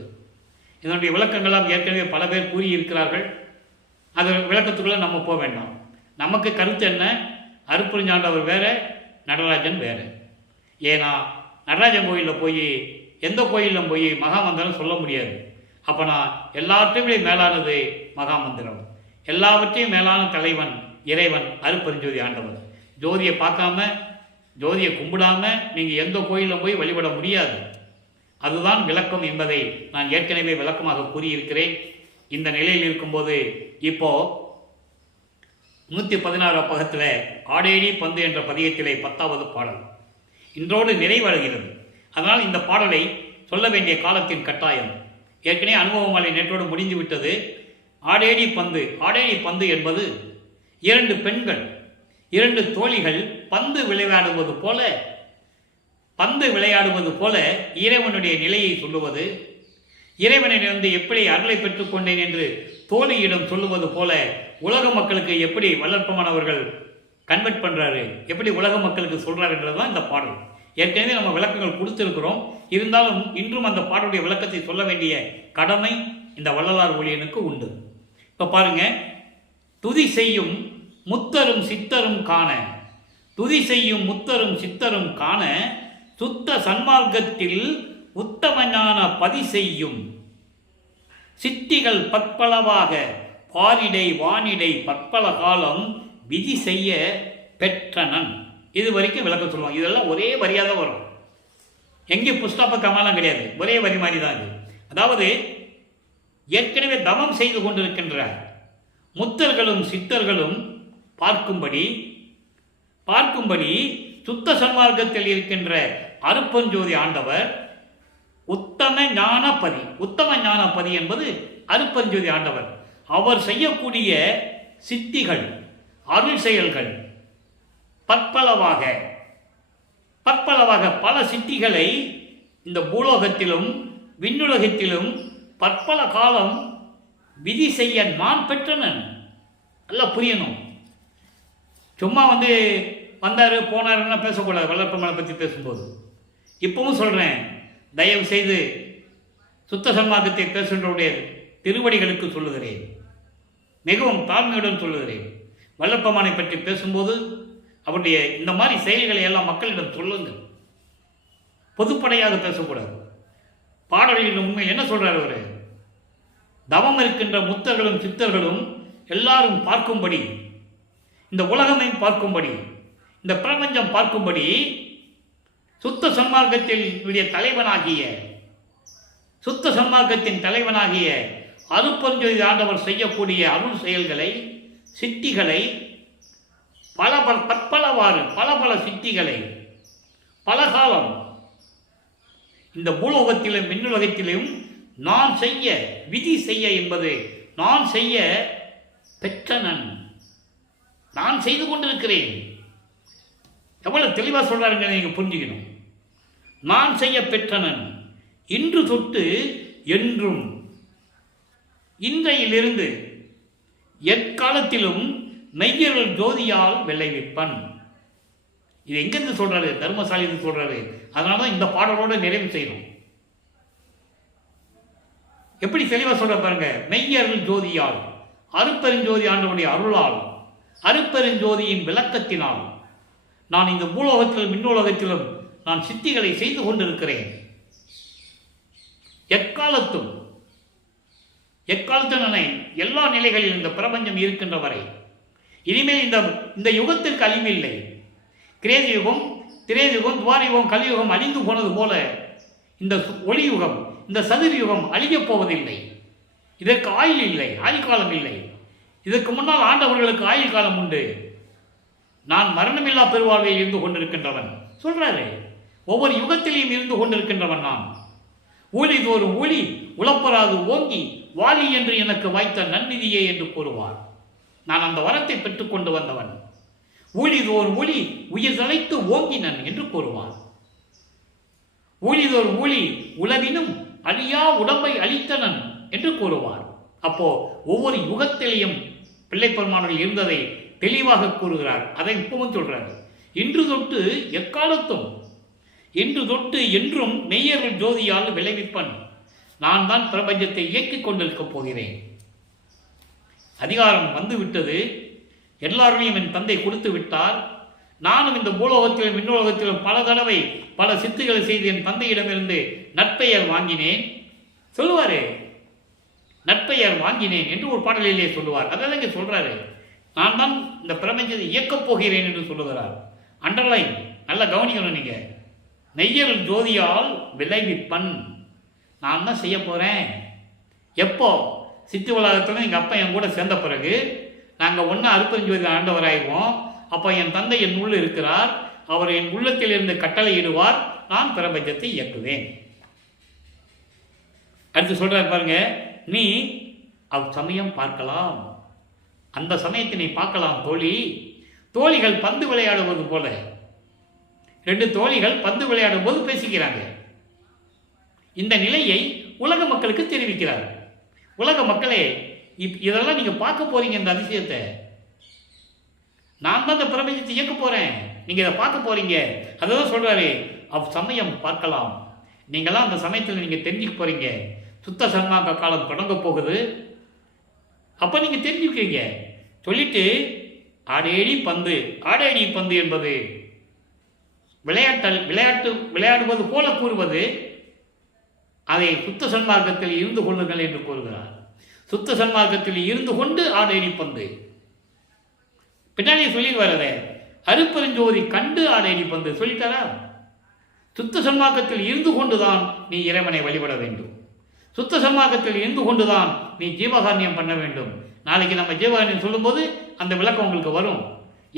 இதனுடைய விளக்கங்களாம் ஏற்கனவே பல பேர் கூறியிருக்கிறார்கள். அது விளக்கத்துக்குள்ளே நம்ம போக வேண்டாம். நமக்கு கருத்து என்ன, அருட்பெருஞ்சாண்டவர் வேற, நடராஜன் வேற. ஏன்னா நடராஜன் கோயிலில் போய் எந்த கோயிலும் போய் மகாமந்திரம் சொல்ல முடியாது. அப்போ நான் எல்லாவற்றையுமே மேலானது மகாமந்திரம், எல்லாவற்றையும் மேலான தலைவன் இறைவன் அருட்பெருஞ்சோதி ஆண்டவர். ஜோதியை பார்க்காம, ஜோதியை கும்பிடாம நீங்கள் எந்த கோயிலில் போய் வழிபட முடியாது. அதுதான் விளக்கம் என்பதை நான் ஏற்கனவே விளக்கமாக கூறியிருக்கிறேன். இந்த நிலையில் இருக்கும்போது இப்போ 116 பக்கத்தில் ஆடேடி பந்து என்ற பதியத்திலே 10வது பாடல் இன்றோடு நிறைவடைகிறது. அதனால் இந்த பாடலை சொல்ல வேண்டிய காலத்தின் கட்டாயம். ஏற்கனவே அனுபவங்களை நேற்றோடு முடிந்து விட்டது. ஆடேடி பந்து. ஆடேடி பந்து என்பது 2 பெண்கள், 2 தோழிகள் பந்து விளையாடுவது போல இறைவனுடைய நிலையை சொல்லுவது, இறைவனிலிருந்து எப்படி அருளை பெற்றுக்கொண்டேன் என்று தோழியிடம் சொல்லுவது போல உலக மக்களுக்கு எப்படி வளர்ப்பமானவர்கள் கன்வெர்ட் பண்ணுறாரு, எப்படி உலக மக்களுக்கு சொல்கிறார் என்றதுதான் இந்த பாடல். ஏற்கனவே நம்ம விளக்கங்கள் கொடுத்துருக்கிறோம். இருந்தாலும் இன்றும் அந்த பாடலுடைய விளக்கத்தை சொல்ல வேண்டிய கடமை இந்த வள்ளலார் ஊழியனுக்கு உண்டு. இப்போ பாருங்க, துதி செய்யும் முத்தரும் சித்தரும் காண, துதி செய்யும் முத்தரும் சித்தரும் காண, சுத்த சன்மார்க்கத்தில் உத்தம ஞான பதி செய்யும் சித்திகள் பற்பளவாக பாரிடை வானிடை பற்பல காலம் விதி செய்ய பெற்றனன். இது வரைக்கும் விளக்கம் சொல்லுவாங்க. இதெல்லாம் ஒரே வரியாக தான் வரும். எங்கேயும் புஸ்தக கமாலாம் கிடையாது, ஒரே வரி மாதிரி தான் இது. அதாவது ஏற்கனவே தவம் செய்து கொண்டிருக்கின்ற முத்தர்களும் சித்தர்களும் பார்க்கும்படி சுத்த சன்மார்க்கத்தில் இருக்கின்ற அருட்பெருஞ்சோதி ஆண்டவர் உத்தம ஞானபதி. உத்தம ஞானபதி என்பது அருட்பெருஞ்சோதி ஆண்டவர். அவர் செய்யக்கூடிய சித்திகள், அருள் செயல்கள் பற்பளவாக பல சித்திகளை இந்த பூலோகத்திலும் விண்ணுலகத்திலும் பற்பல காலம் விதி செய்ய நான் பெற்றனன். நல்லா புரியணும். சும்மா வந்தார் போனாருன்னா பேசக்கூடாது. வளர்ப்பமலை பற்றி பேசும்போது இப்பவும் சொல்கிறேன், தயவு செய்து சுத்த சன்மார்க்கத்தை பேசுகின்றவருடைய திருவடிகளுக்கு சொல்லுகிறேன், மிகவும் தாழ்மையுடன் சொல்லுகிறேன். வல்லப்பமானை பற்றி பேசும்போது அவருடைய இந்த மாதிரி செயல்களை எல்லாம் மக்களிடம் சொல்லுங்கள். பொதுப்படையாக பேசக்கூடாது. பாடலின் உண்மை என்ன சொல்றார் அவரு? தவம் இருக்கின்ற முத்தர்களும் சித்தர்களும் எல்லாரும் பார்க்கும்படி, இந்த உலகமே பார்க்கும்படி, இந்த பிரபஞ்சம் பார்க்கும்படி சுத்த சன்மார்க்கத்தின் தலைவனாகிய சுத்த சன்மார்க்கத்தின் தலைவனாகிய அருட்பெருஞ்சோதி ஆண்டவர் செய்யக்கூடிய அருள் செயல்களை, சித்திகளை, பல சித்திகளை பல காலம் இந்த பூலோகத்திலும் விண்ணுலகத்திலும் நான் செய்ய, விதி செய்ய என்பது நான் செய்ய பெற்றனன், நான் செய்து கொண்டிருக்கிறேன். எவ்வளவு தெளிவாக சொல்றாருங்க, நீங்க புரிஞ்சுக்கணும். நான் செய்ய பெற்றனன், இன்று தொட்டு என்றும், இன்றையிலிருந்து எக்காலத்திலும் மெய்யருள் ஜோதியால் விளைவிப்பன். இது எங்கிருந்து சொல்றாரு? தர்மசாலின்னு சொல்றாரு. அதனாலதான் இந்த பாடலோட நிறைவு செய்யணும். எப்படி தெளிவா சொல்ற பாருங்க. மெய்யருள் ஜோதியால், அருட்பெருஞ்சோதி ஆண்டவனுடைய அருளால், அருட்பெருஞ்சோதியின் விளக்கத்தினால் நான் இந்த பூலோகத்திலும் விண்ணுலகத்திலும் நான் சித்திகளை செய்து கொண்டிருக்கிறேன். எக்காலத்தும் எல்லா நிலைகளிலும் இந்த பிரபஞ்சம் இருக்கின்ற வரை இனிமேல் இந்த யுகத்திற்கு அழிவில்லை. கிரேத யுகம், திரேதயுகம், துவாரயுகம், கலியுகம் அழிந்து போனது போல இந்த ஒளியுகம், இந்த சதுர் யுகம் அழியப் போவதில்லை. இதற்கு ஆயுள் இல்லை, ஆயுள் காலம் இல்லை. இதற்கு முன்னால் ஆண்டவர்களுக்கு ஆயுள் காலம் உண்டு. நான் மரணமில்லா பெருவாழ்வில் இருந்து கொண்டிருக்கின்றவன் சொல்றாரு. ஒவ்வொரு யுகத்திலையும் இருந்து கொண்டிருக்கின்றவன் நான். ஊழிதோறும் ஊழி உளப்பராது ஓங்கி வாலி என்று எனக்கு வாய்த்த நன்னிதியே என்று கூறுவார். நான் அந்த வரத்தை பெற்றுக்கொண்டு வந்தவன். ஊழிதோறும் ஊழி உயிர் தலைத்து ஓங்கினன் என்று கூறுவார். ஊழிதோறும் ஊழி உலவினும் அழியா உடம்பை அளித்தனன் என்று கூறுவார். அப்போ ஒவ்வொரு யுகத்திலையும் பிள்ளை பெருமானில் இருந்ததை தெளிவாக கூறுகிறார். அதை இப்பவும் சொல்றாரு. இன்று தொட்டு எக்காலத்தும், இன்று தொட்டு என்றும் மெய்யருள் ஜோதியால் விளைவிப்பன். நான் தான் பிரபஞ்சத்தை இயக்கிக் கொண்டிருக்கப் போகிறேன். அதிகாரம் வந்துவிட்டது. எல்லாரையும் என் தந்தை கொடுத்து விட்டார். நானும் இந்த பூலோகத்திலும் விண்ணுலகத்திலும் பல தடவை பல சித்துகளை செய்து என் தந்தையிடமிருந்து நற்பெயர் வாங்கினேன் சொல்லுவாரு. நற்பெயர் வாங்கினேன் என்று ஒரு பாடலிலே சொல்லுவார். அதான் இங்கே சொல்றாரு. நான் தான் இந்த பிரபஞ்சத்தை இயக்கப் போகிறேன் என்று சொல்லுகிறார். அண்டர்லைன் நல்லா கவனிக்கணும் நீங்க. மெய்யருள் ஜோதியால் விளைவிப்பன். நான் தான் செய்ய போறேன். எப்போ? சித்து உலகத்துல எங்கள் அப்பா என் கூட சேர்ந்த பிறகு நாங்கள் ஒன்றா அருட்பெருஞ்சோதி ஆண்டவராயிடுவோம். அப்போ என் தந்தை என் உள்ள இருக்கிறார். அவர் என் உள்ளத்தில் இருந்து கட்டளையிடுவார். நான் பிரபஞ்சத்தை இயக்குவேன். அடுத்து சொல்றாரு பாருங்க. நீ அச்சமயம் பார்க்கலாம், அந்த சமயத்தினை பார்க்கலாம் தோழி. தோழிகள் பந்து விளையாடுவது போல, ரெண்டு தோழிகள் பந்து விளையாடும் போது பேசிக்கிறாங்க. இந்த நிலையை உலக மக்களுக்கு தெரிவிக்கிறார். உலக மக்களே, இதெல்லாம் நீங்க பார்க்க போறீங்க. இந்த அதிசயத்தை நான் தான் இந்த பிரபஞ்சத்தை இயக்க போறேன். நீங்க இதை பார்க்க போறீங்க. அதான் சொல்றாரு. அச்சமயம் பார்க்கலாம். நீங்களாம் அந்த சமயத்தில் நீங்க தெரிஞ்சுக்க போறீங்க. சுத்த சன்மார்க்க காலம் தொடங்க போகுது. அப்ப நீங்க தெரிஞ்சுக்கிறீங்க. சொல்லிட்டு ஆடேடி பந்து. ஆடேடி பந்து என்பது விளையாடுவது போல கூறுவது. அதை சுத்த சன்மார்க்கத்தில் இருந்து கொள்ளுங்கள் என்று கூறுகிறார். சுத்த சன்மார்க்கத்தில் இருந்து கொண்டு ஆடேடி பந்து. பின்னாடி சொல்லிடுவார். அருட்பெருஞ்சோதி கண்டு ஆடேடி பந்து சொல்லிட்டாரா? சுத்த சன்மார்க்கத்தில் இருந்து கொண்டுதான் நீ இறைவனை வழிபட வேண்டும். சுத்த சன்மார்க்கத்தில் இருந்து கொண்டுதான் நீ ஜீவகாரண்யம் பண்ண வேண்டும். நாளைக்கு நம்ம ஜீவகாரண்யம் சொல்லும்போது அந்த விளக்கம் உங்களுக்கு வரும்.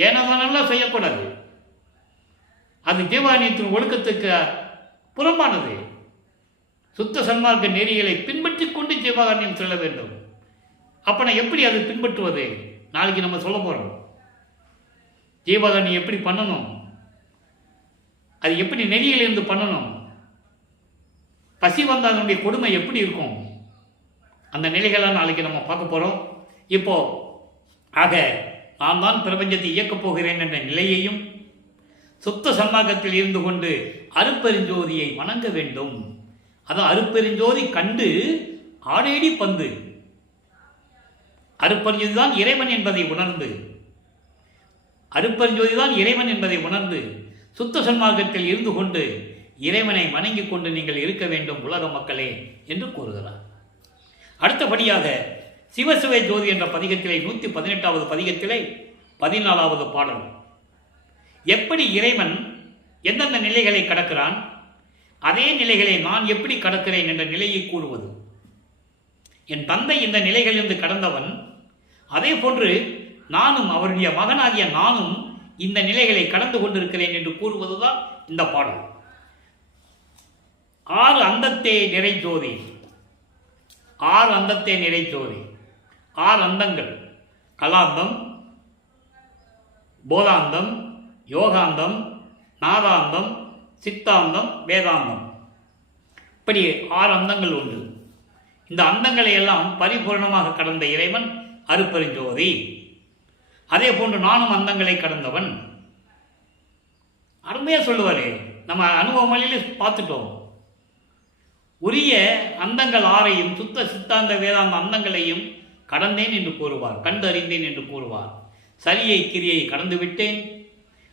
ஏனதானெல்லாம் செய்யக்கூடாது. அது ஜீவகாரண்யத்தின் ஒழுக்கத்துக்கு புறம்பானது. சுத்த சன்மார்க்க நெறிகளை பின்பற்றி கொண்டு ஜீவகாரண்யம் செல்ல வேண்டும். அப்ப நான் எப்படி அதை பின்பற்றுவது? நாளைக்கு நம்ம சொல்ல போறோம். ஜீவகாரண்யம் எப்படி பண்ணணும், அது எப்படி நெறியில் இருந்து பண்ணணும், பசி வந்த அதனுடைய கொடுமை எப்படி இருக்கும், அந்த நிலைகளை நாளைக்கு நம்ம பார்க்க போறோம். இப்போ ஆக நான் தான் பிரபஞ்சத்தை இயக்கப் போகிறேன் என்ற நிலையையும், சுத்த சன்மார்க்கத்தில் இருந்து கொண்டு அருட்பெருஞ்சோதியை வணங்க வேண்டும். அதான் அருட்பெருஞ்சோதி கண்டு ஆடேடி பந்து. அருட்பெருஞ்சோதி தான் இறைவன் என்பதை உணர்ந்து, அருட்பெருஞ்சோதி தான் இறைவன் என்பதை உணர்ந்து சுத்த சன்மார்க்கத்தில் இருந்து கொண்டு இறைவனை வணங்கிக் கொண்டு நீங்கள் இருக்க வேண்டும் உலக மக்களே என்று கூறுகிறார். அடுத்தபடியாக சிவசிவ ஜோதி என்ற பதிகத்திலே 118வது பதிகத்திலே 14வது பாடல், எப்படி இறைவன் எந்தெந்த நிலைகளை கடக்கிறான், அதே நிலைகளை நான் எப்படி கடக்கிறேன் என்ற நிலையை கூறுவது. என் தந்தை இந்த நிலைகளிலிருந்து கடந்தவன், அதே போன்று நானும் அவருடைய மகனாகிய நானும் இந்த நிலைகளை கடந்து கொண்டிருக்கிறேன் என்று கூறுவதுதான் இந்த பாடல். 6 அந்தத்தே நிறை ஜோதி, 6 அந்தத்தே நிறை ஜோதி, 6 அந்தங்கள், கலாந்தம், போதாந்தம், யோகாந்தம், நாதாந்தம், சித்தாந்தம், வேதாந்தம், இப்படி 6 அந்தங்கள் உண்டு. இந்த அந்தங்களை எல்லாம் பரிபூர்ணமாக கடந்த இறைவன் அருட்பெருஞ்சோதி. அதே போன்று நானும் அந்தங்களை கடந்தவன். அருமையாக சொல்லுவாரு, நம்ம அனுபவங்களிலே பார்த்துட்டோம். உரிய அந்தங்கள் 6ஐயும் சுத்த சித்தாந்த வேதாந்த அந்தங்களையும் கடந்தேன் என்று கூறுவார், கண்டு அறிந்தேன் என்று கூறுவார். சரியை கிரியை கடந்து விட்டேன்,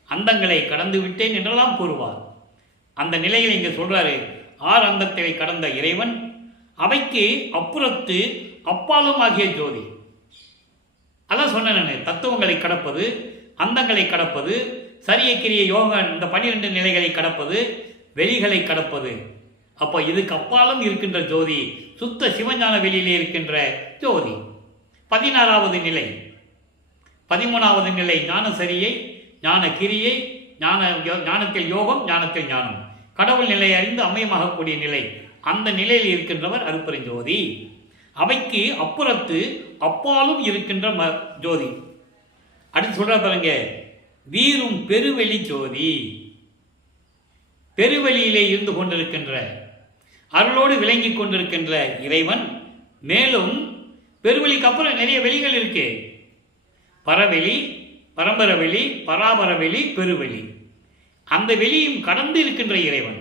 அந்தங்களை கடந்து விட்டேன் என்றெல்லாம் கூறுவார். அந்த நிலையில் இங்கே சொல்றாரு, 6 அந்தத்தை கடந்த இறைவன், அவைக்கு அப்புறத்து அப்பாலும் ஆகிய ஜோதி. அதான் சொன்னேன், தத்துவங்களை கடப்பது, அந்தங்களை கடப்பது, சரிய கிரிய யோக இந்த 12 நிலைகளை கடப்பது, வெளிகளை கடப்பது. அப்போ இதுக்கு அப்பாலும் இருக்கின்ற ஜோதி சுத்த சிவஞான வெளியிலே இருக்கின்ற ஜோதி. 16வது நிலை, 13வது நிலை ஞான சரியை, ஞான கிரியை, ஞானத்தில் யோகம், ஞானத்தில் ஞானம், கடவுள் நிலை அறிந்து அமயமாகக்கூடிய நிலை. அந்த நிலையில் இருக்கின்றவர் அருட்பெருஞ்சோதி. அவைக்கு அப்புறத்து அப்பாலும் இருக்கின்ற ஜோதி. அடுத்து சொல்ற பாருங்க, வீரும் பெருவெளி ஜோதி. பெருவெளியிலே இருந்து கொண்டிருக்கின்ற, அருளோடு விளங்கி கொண்டிருக்கின்ற இறைவன். மேலும் பெருவெளிக்கு அப்புறம் நிறைய வெளிகள் இருக்கு. பரவெளி, பரம்பரவெளி, பராபரவெளி, பெருவெளி. அந்த வெளியும் கடந்து இருக்கின்ற இறைவன்.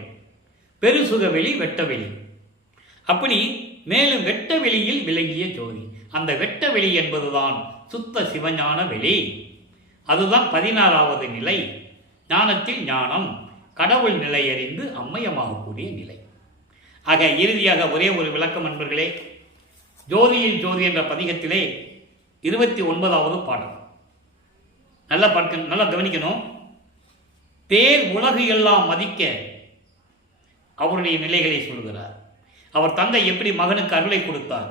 பெருசுகவெளி, வெட்டவெளி. அப்படி மேலும் வெட்ட வெளியில் விளங்கிய ஜோதி. அந்த வெட்ட வெளி என்பதுதான் சுத்த சிவஞான வெளி. அதுதான் 16வது நிலை, ஞானத்தில் ஞானம், கடவுள் நிலை அறிந்து அம்மயமாகக்கூடிய நிலை. ஆக இறுதியாக ஒரே ஒரு விளக்கம் நண்பர்களே, ஜோதியில் ஜோதி என்ற பதிகத்திலே 29வது பாடல் நல்லா கவனிக்கணும். பேர் உலகு எல்லாம் மதிக்க அவருடைய நிலைகளை சொல்கிறார். அவர் தந்தை எப்படி மகனுக்கு அருளை கொடுத்தார்,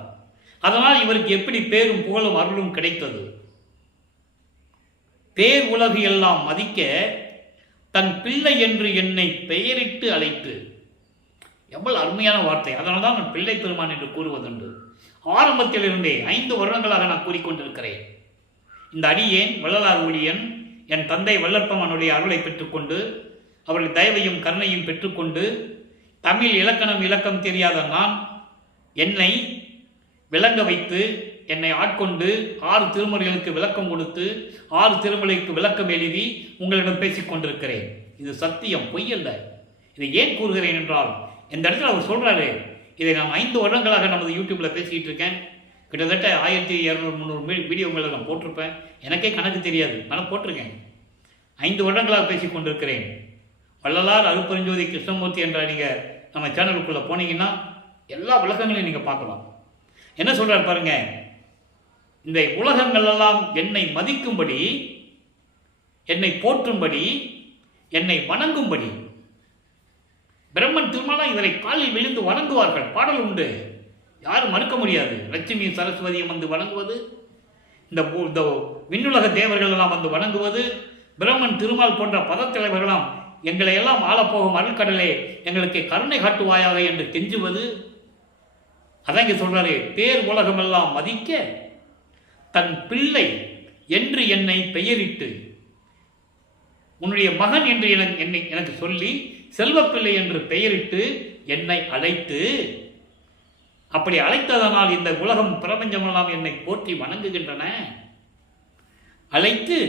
அதனால் இவருக்கு எப்படி பேரும் புகழும் அருளும் கிடைத்தது. பேர் உலகு எல்லாம் மதிக்க தன் பிள்ளை என்று என்னை பெயரிட்டு அழைத்து. எவ்வளவு அருமையான வார்த்தை. அதனால் தான் நான் பிள்ளை பெருமான் என்று கூறுவதுண்டு. ஆரம்பத்திலிருந்தே 5 வருடங்களாக நான் கூறிக்கொண்டிருக்கிறேன். இந்த அடியேன் வள்ளலார் ஊழியன் என் தந்தை வல்லற்பமனுடைய அருளை பெற்றுக்கொண்டு, அவருடைய தயவையும் கருணையும் பெற்றுக்கொண்டு, தமிழ் இலக்கம் தெரியாத நான் என்னை விளங்க வைத்து, என்னை ஆட்கொண்டு 6 திருமுறைகளுக்கு விளக்கம் கொடுத்து, 6 திருமுறைக்கு விளக்கம் எழுதி உங்களிடம் பேசிக் கொண்டிருக்கிறேன். இது சத்தியம், பொய் அல்ல. இதை ஏன் கூறுகிறேன் என்றால், இந்த இடத்துல அவர் சொல்றாரு, இதை நான் 5 வருடங்களாக நமது யூடியூப்ல பேசிக்கிட்டு இருக்கேன். கிட்டத்தட்ட 1200-300 வீடியோங்களை நான் போட்டிருப்பேன். எனக்கே கணக்கு தெரியாது, நான் போட்டிருக்கேன். 5 வருடங்களாக பேசிக் கொண்டிருக்கிறேன். வள்ளலார் அருட்பெருஞ்சோதி கிருஷ்ணமூர்த்தி என்ற நீங்கள் நம்ம சேனலுக்குள்ளே போனீங்கன்னா எல்லா விளக்கங்களையும் நீங்கள் பார்க்கலாம். என்ன சொல்கிறார் பாருங்க, இந்த உலகங்கள் எல்லாம் என்னை மதிக்கும்படி, என்னை போற்றும்படி, என்னை வணங்கும்படி. பிரம்மன் திருமலாம் இவரை காலில் விழுந்து வணங்குவார்கள். பாடல் உண்டு, யாரும் மறுக்க முடியாது. லட்சுமி சரஸ்வதியும் வந்து வணங்குவது, இந்த விண்ணுலக தேவர்கள் எல்லாம் வந்து வணங்குவது, பிரம்மன் திருமால் போன்ற பதத்தலைவர்களாம் எங்களை எல்லாம் ஆளப்போகும் அருள்கடலே எங்களுக்கு கருணை காட்டுவாயாக என்று கெஞ்சுவது. அதான் இங்கே சொல்றாரு, பேர் உலகமெல்லாம் மதிக்க தன் பிள்ளை என்று என்னை பெயரிட்டு, உன்னுடைய மகன் என்று எனக்கு சொல்லி செல்வப்பிள்ளை என்று பெயரிட்டு என்னை அழைத்து, அப்படி அழைத்ததனால் இந்த உலகம் பிரபஞ்சமெல்லாம் என்னை போற்றி வணங்குகின்றன. அழைத்து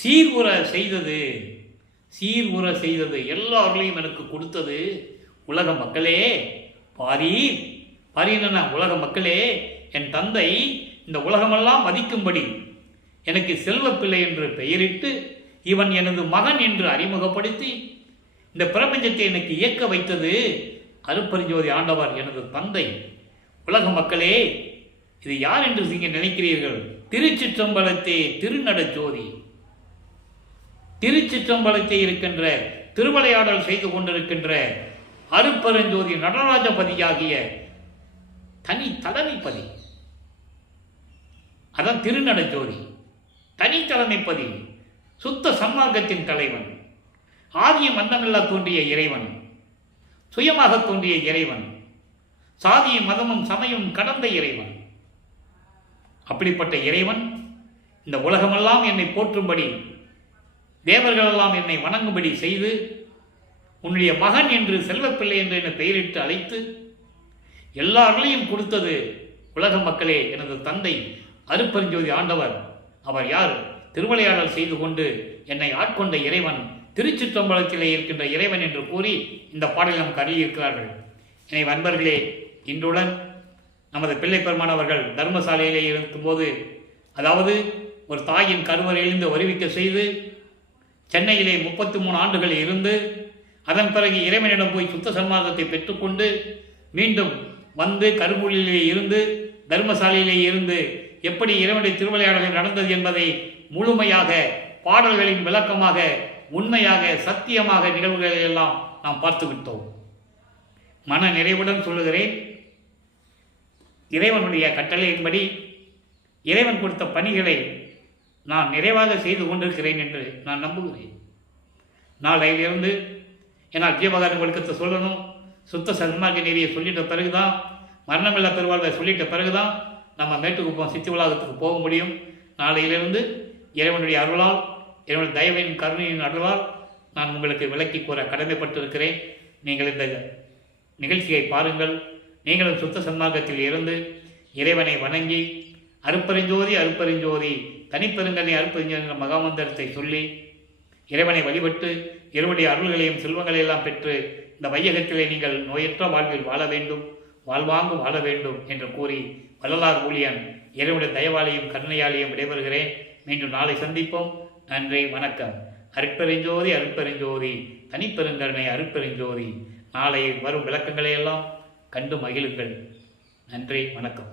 சீர்வுற செய்தது, சீர்வுற செய்தது, எல்லாரையும் எனக்கு கொடுத்தது. உலக மக்களே பாரீன உலக மக்களே, என் தந்தை இந்த உலகமெல்லாம் மதிக்கும்படி எனக்கு செல்வப்பிள்ளை என்று பெயரிட்டு, இவன் எனது மகன் என்று அறிமுகப்படுத்தி, இந்த பிரபஞ்சத்தை எனக்கு இயக்க வைத்தது அருட்பெருஞ்சோதி ஆண்டவர் எனது தந்தை. உலக மக்களே, இது யார் என்று நீங்கள் நினைக்கிறீர்கள்? திருச்சிற்றம்பலத்தே திருநடச்சோதி. திருச்சிற்றம்பலத்தை இருக்கின்ற திருவிளையாடல் செய்து கொண்டிருக்கின்ற அருட்பெருஞ்சோதி நடராஜபதியாகிய தனி தலைமைப்பதி. அதான் திருநடச்சோதி, தனி தலைமைப்பதி, சுத்த சன்மார்க்கத்தின் தலைவன், ஆதியும் அந்தமில்லா தோன்றிய இறைவன், சுயமாக தோன்றிய இறைவன், சாதியும் மதமும் சமயமும் கடந்த இறைவன். அப்படிப்பட்ட இறைவன் இந்த உலகமெல்லாம் என்னை போற்றும்படி, தேவர்களெல்லாம் என்னை வணங்கும்படி செய்து, உன்னுடைய மகன் என்று செல்வப்பிள்ளை என்று என்னை பெயரிட்டு அழைத்து எல்லார்களையும் கொடுத்தது உலக மக்களே எனது தந்தை அருட்பெருஞ்சோதி ஆண்டவர். அவர் யார்? திருவிளையாடல் செய்து கொண்டு என்னை ஆட்கொண்ட இறைவன், திருச்சிற்றம்பலத்திலே இருக்கின்ற இறைவன் என்று கூறி இந்த பாடலை நமக்கு அருளியிருக்கிறார்கள். எனவே அன்பர்களே, இன்றுடன் நமது பிள்ளை பெருமான் அவர்கள் தர்மசாலையிலே இருக்கும்போது, அதாவது ஒரு தாயின் கருவறையிலிருந்து வருவிக்க செய்து சென்னையிலே 33 ஆண்டுகள் இருந்து அதன் பிறகு இறைவனிடம் போய் சுத்த சன்மார்க்கத்தை பெற்றுக்கொண்டு மீண்டும் வந்து கருவூலிலே இருந்து தர்மசாலையிலே இருந்து எப்படி இறைவனுடைய திருவிளையாடல்கள் நடந்தது என்பதை முழுமையாக பாடல்களின் விளக்கமாக உண்மையாக சத்தியமாக நிகழ்வுகளை எல்லாம் நாம் பார்த்துவிட்டோம். மன நிறைவுடன் சொல்லுகிறேன், இறைவனுடைய கட்டளையின்படி இறைவன் கொடுத்த பணிகளை நான் நிறைவாக செய்து கொண்டிருக்கிறேன் என்று நான் நம்புகிறேன். நாளையிலிருந்து என்னால் ஜீவகாரண ஒழுக்கத்தை சொல்லணும், சுத்த சன்மார்க்க நெறியை சொல்லிட்ட பிறகுதான், மரணமில்லா பெருவாழ்வை சொல்லிட்ட பிறகுதான் நம்ம மேட்டுக்குப்பம் சித்தி உலகத்துக்கு போக முடியும். நாளையிலிருந்து இறைவனுடைய அருளால், இறைவனுடைய தயவின் கருணையின் அருளால் நான் உங்களுக்கு விளக்கி கூற கடமைப்பட்டிருக்கிறேன். நீங்கள் இந்த நிகழ்ச்சியை பாருங்கள். நீங்களும் சுத்த சன்மார்க்கத்தில் இருந்து இறைவனை வணங்கி அருட்பெருஞ்சோதி அருட்பெருஞ்சோதி தனிப்பெருங்கனை அருட்பெருஞ்சோதி என்ற மகாமந்திரத்தை சொல்லி இறைவனை வழிபட்டு இறைவனுடைய அருள்களையும் செல்வங்களையெல்லாம் பெற்று இந்த வையகத்திலே நீங்கள் நோயற்ற வாழ்வில் வாழ வேண்டும், வாழ்வாங்கு வாழ வேண்டும் என்று கூறி வள்ளலார் ஊழியன் இறைவனுடைய தயவாலையும் கருணையாலையும் விடைபெறுகிறேன். மீண்டும் நாளை சந்திப்போம். நன்றி, வணக்கம். அருட்பெருஞ்சோதி அருட்பெருஞ்சோதி தனிப்பெருங்கருணை அருட்பெருஞ்சோதி. நாளை வரும் விளக்கங்களையெல்லாம் கண்டு மகிழுங்கள். நன்றி, வணக்கம்.